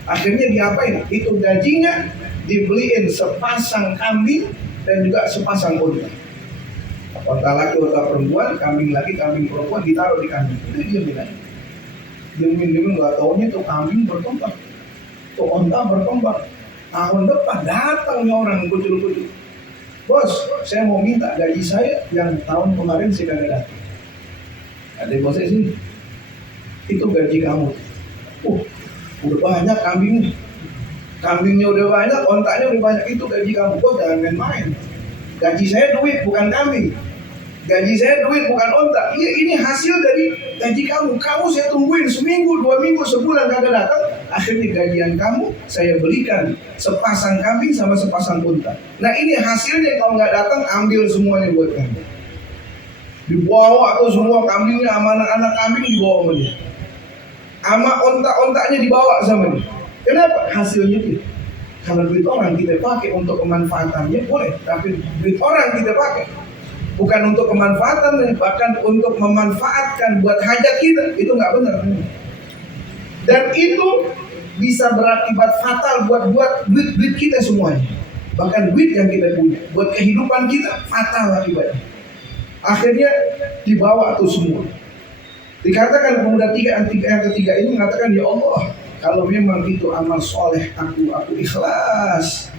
Akhirnya diapain? Itu gajinya dibeliin sepasang kambing dan juga sepasang unta. Unta laki, unta perempuan, kambing laki, kambing perempuan ditaruh di kambing. Itu dia bilang. Diemin nggak taunya tuh kambing berkembang, tuh unta berkembang. Tahun depan datangnya orang kucul-kucul. Bos, saya mau minta gaji saya yang tahun kemarin saya kagak datang. Ada bosnya sini. Itu gaji kamu. Udah banyak kambingnya. Kambingnya udah banyak, ontanya udah banyak, itu gaji kamu. Bos jangan main-main. Gaji saya duit bukan kambing. Gaji saya duit bukan onta. Iya, ini hasil dari gaji kamu. Kamu saya tungguin seminggu, 2 minggu, sebulan kagak datang. Akhirnya gajian kamu saya belikan sepasang kambing sama sepasang unta. Nah ini hasilnya, kalau nggak datang ambil semuanya buat kamu. Dibawa tuh semua kambingnya sama anak-anak kambing dibawa sama dia. Sama onta-ontanya dibawa sama dia. Kenapa? Hasilnya itu. Kalau duit orang kita pakai untuk kemanfaatannya boleh, tapi duit orang kita pakai bukan untuk kemanfaatan, bahkan untuk memanfaatkan buat hajat kita, itu nggak benar. Dan itu bisa berakibat fatal buat duit kita semuanya. Bahkan duit yang kita punya buat kehidupan kita fatal akibatnya. Akhirnya dibawa tuh semua. Dikatakan pemuda yang ketiga ini mengatakan, ya Allah, kalau memang itu amal soleh aku ikhlas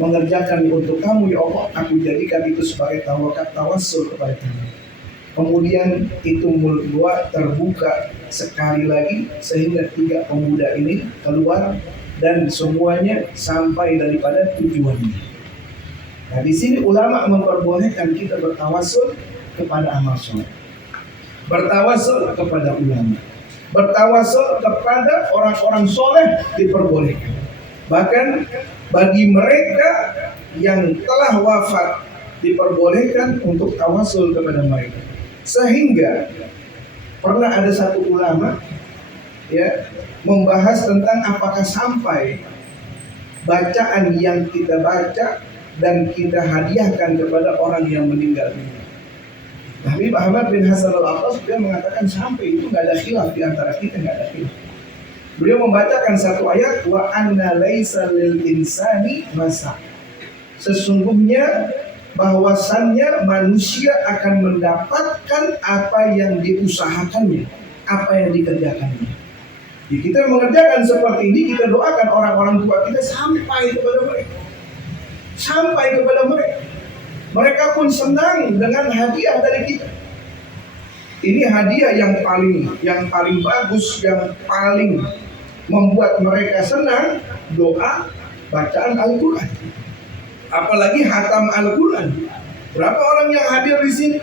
mengerjakan untuk kamu ya Allah, aku jadikan itu sebagai tawassul kepada kamu. Kemudian itu mulut gua terbuka sekali lagi sehingga 3 pemuda ini keluar dan semuanya sampai daripada tujuannya. Nah di sini ulama memperbolehkan kita bertawassul kepada amal soleh, bertawassul kepada ulama, bertawassul kepada orang-orang soleh diperbolehkan. Bahkan bagi mereka yang telah wafat diperbolehkan untuk tawassul kepada mereka. Sehingga pernah ada satu ulama ya membahas tentang apakah sampai bacaan yang kita baca dan kita hadiahkan kepada orang yang meninggal dunia. Habib Ahmad bin Hasan al-Attas dia mengatakan sampai itu nggak ada khilaf di antara kita, nggak ada khilaf. Beliau membacakan satu ayat, wa anna laisa lil insani masa. Sesungguhnya bahwasannya manusia akan mendapatkan apa yang diusahakannya, apa yang dikerjakannya. Jadi kita mengerjakan seperti ini, kita doakan orang-orang tua kita sampai kepada mereka. Sampai kepada mereka. Mereka pun senang dengan hadiah dari kita. Ini hadiah yang paling bagus, yang paling membuat mereka senang, doa bacaan Al-Quran. Apalagi hatam Al-Quran. Berapa orang yang hadir di sini?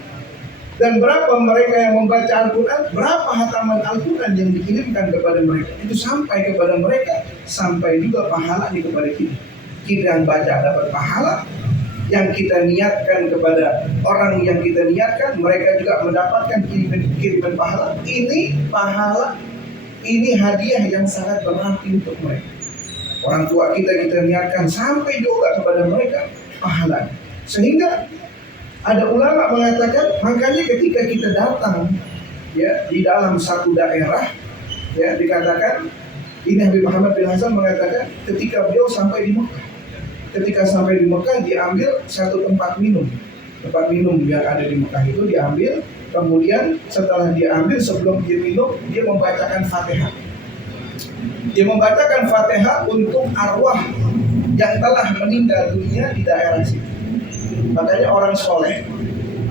Dan berapa mereka yang membaca Al-Quran? Berapa hataman Al-Quran yang dikirimkan kepada mereka? Itu sampai kepada mereka, sampai juga pahalanya kepada kita. Kita yang baca dapat pahala, yang kita niatkan kepada orang yang kita niatkan, mereka juga mendapatkan kiriman pahala. Ini pahala, ini hadiah yang sangat berarti untuk mereka. Orang tua kita niatkan sampai juga kepada mereka pahala. Sehingga ada ulama mengatakan, makanya ketika kita datang ya di dalam satu daerah, ya dikatakan, ini Habib Muhammad bin Hasan mengatakan ketika beliau sampai di Mekah. Ketika sampai di Mekah diambil satu tempat minum. Tempat minum yang ada di Mekah itu diambil, kemudian setelah diambil sebelum dia minum, dia membacakan Fatihah. Dia membacakan Fatihah untuk arwah yang telah meninggal dunia di daerah situ. Makanya orang soleh,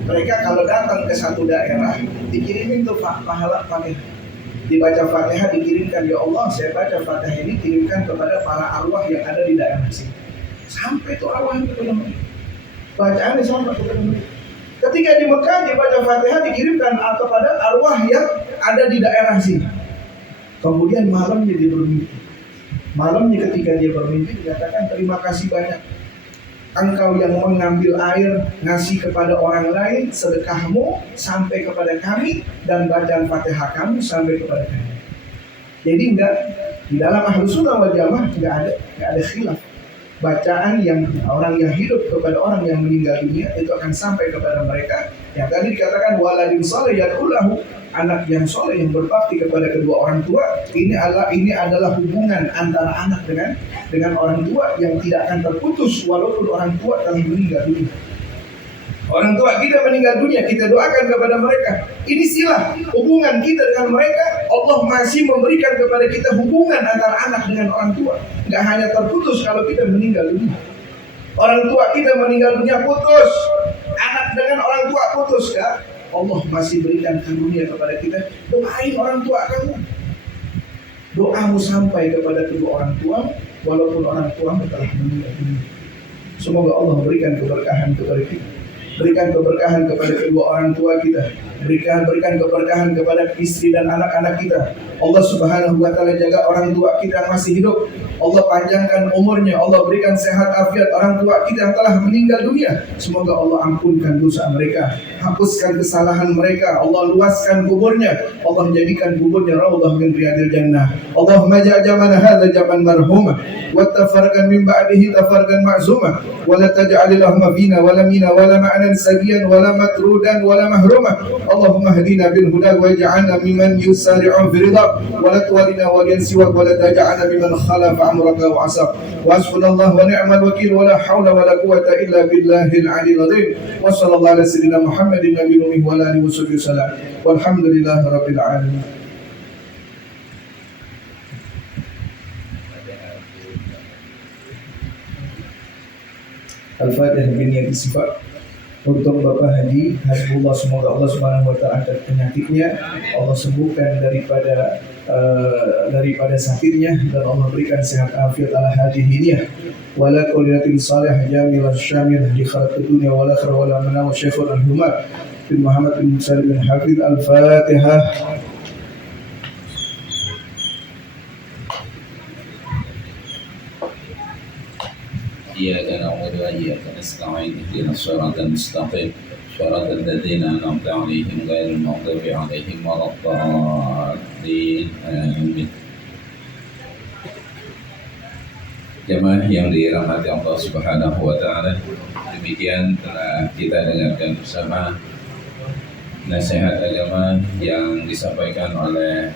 mereka kalau datang ke satu daerah, dikirimin tuh pahala Fatihah. Dibaca Fatihah, dikirimkan, ya Allah, saya baca Fatihah ini kirimkan kepada para arwah yang ada di daerah situ. Sampai tuh arwah itu kepada mereka. Bacaannya sampai kepada mereka. Ketika di Mekah dibaca Fatihah dikirimkan kepada arwah yang ada di daerah sini. Kemudian malamnya dia bermimpi. Malamnya ketika dia bermimpi dikatakan, terima kasih banyak engkau yang mengambil air ngasih kepada orang lain, sedekahmu sampai kepada kami, dan bacaan Fatihah kamu sampai kepada kami. Jadi enggak, di dalam Ahlus Sunnah wal Jamaah enggak ada khilaf. Bacaan yang orang yang hidup kepada orang yang meninggal dunia itu akan sampai kepada mereka. Yang tadi dikatakan waladin saleh yad'ulahu, anak yang soleh yang berbakti kepada kedua orang tua. Ini adalah hubungan antara anak dengan orang tua yang tidak akan terputus walaupun orang tua telah meninggal dunia. Orang tua kita meninggal dunia, kita doakan kepada mereka. Ini silah hubungan kita dengan mereka. Allah masih memberikan kepada kita hubungan antara anak dengan orang tua. Nggak hanya terputus kalau kita meninggal dunia. Orang tua kita meninggal dunia putus, anak dengan orang tua putus, kan? Allah masih berikan karunia kepada kita. Doain orang tua kamu. Doamu sampai kepada kedua orang tua, walaupun orang tua telah meninggal dunia. Semoga Allah berikan keberkahan kepada kita. Berikan keberkahan kepada kedua orang tua kita. Berikan keberkahan kepada istri dan anak-anak kita. Allah Subhanahu wa taala jaga orang tua kita yang masih hidup. Allah panjangkan umurnya. Allah berikan sehat afiat orang tua kita yang telah meninggal dunia. Semoga Allah ampunkan dosa mereka, hapuskan kesalahan mereka. Allah luaskan kuburnya. Allah menjadikan kuburnya raudhah min riyadil jannah. Allahumma ja'al jamana hadza jaman marhuma wa tafarraqan min ba'dihi tafarraqan ma'zuma wa la taj'al lahum fina wa la mina wa la ma'nan sagiyan wa la matrudan wa la mahruma. Allahumma hdina bil huda waj'alna mimman yusari'u fi ridha wa la tuwallina wa yansiwa wa la taj'alna mimman khalafa amraka wa asab. Wa hasbunallahu wa ni'mal wakeel wa la hawla wa la quwwata illa billahil 'aliyyil 'azim. Wa sallallahu ala sayyidina Muhammadin nabiyil ummi wa ala alihi wasallam. Walhamdulillahi rabbil alamin. Al-Fatihah biniyati sifat. Untuk Bapak Haji Hasbullah, semoga Allah Subhanahu wa taala angkat penyakitnya, Allah sembuhkan daripada sakitnya, dan Allah berikan sehat afiat ala hadihiniah wala quliyatin salih jamil syamil di kharat dunia wal akhirah wala mana wa syekhul al-humar bin Muhammad bin Musa bin Hafiz. Al-Fatihah. إياك نعبد وإياك نستعين اهدنا الصراط المستقيم صراط الذين أنعمت عليهم غير المغضوب عليهم ولا الضالين آمين. Jemaah yang dirahmati Allah Subhanahu wa taala, demikian telah kita dengarkan bersama nasihat agama yang disampaikan oleh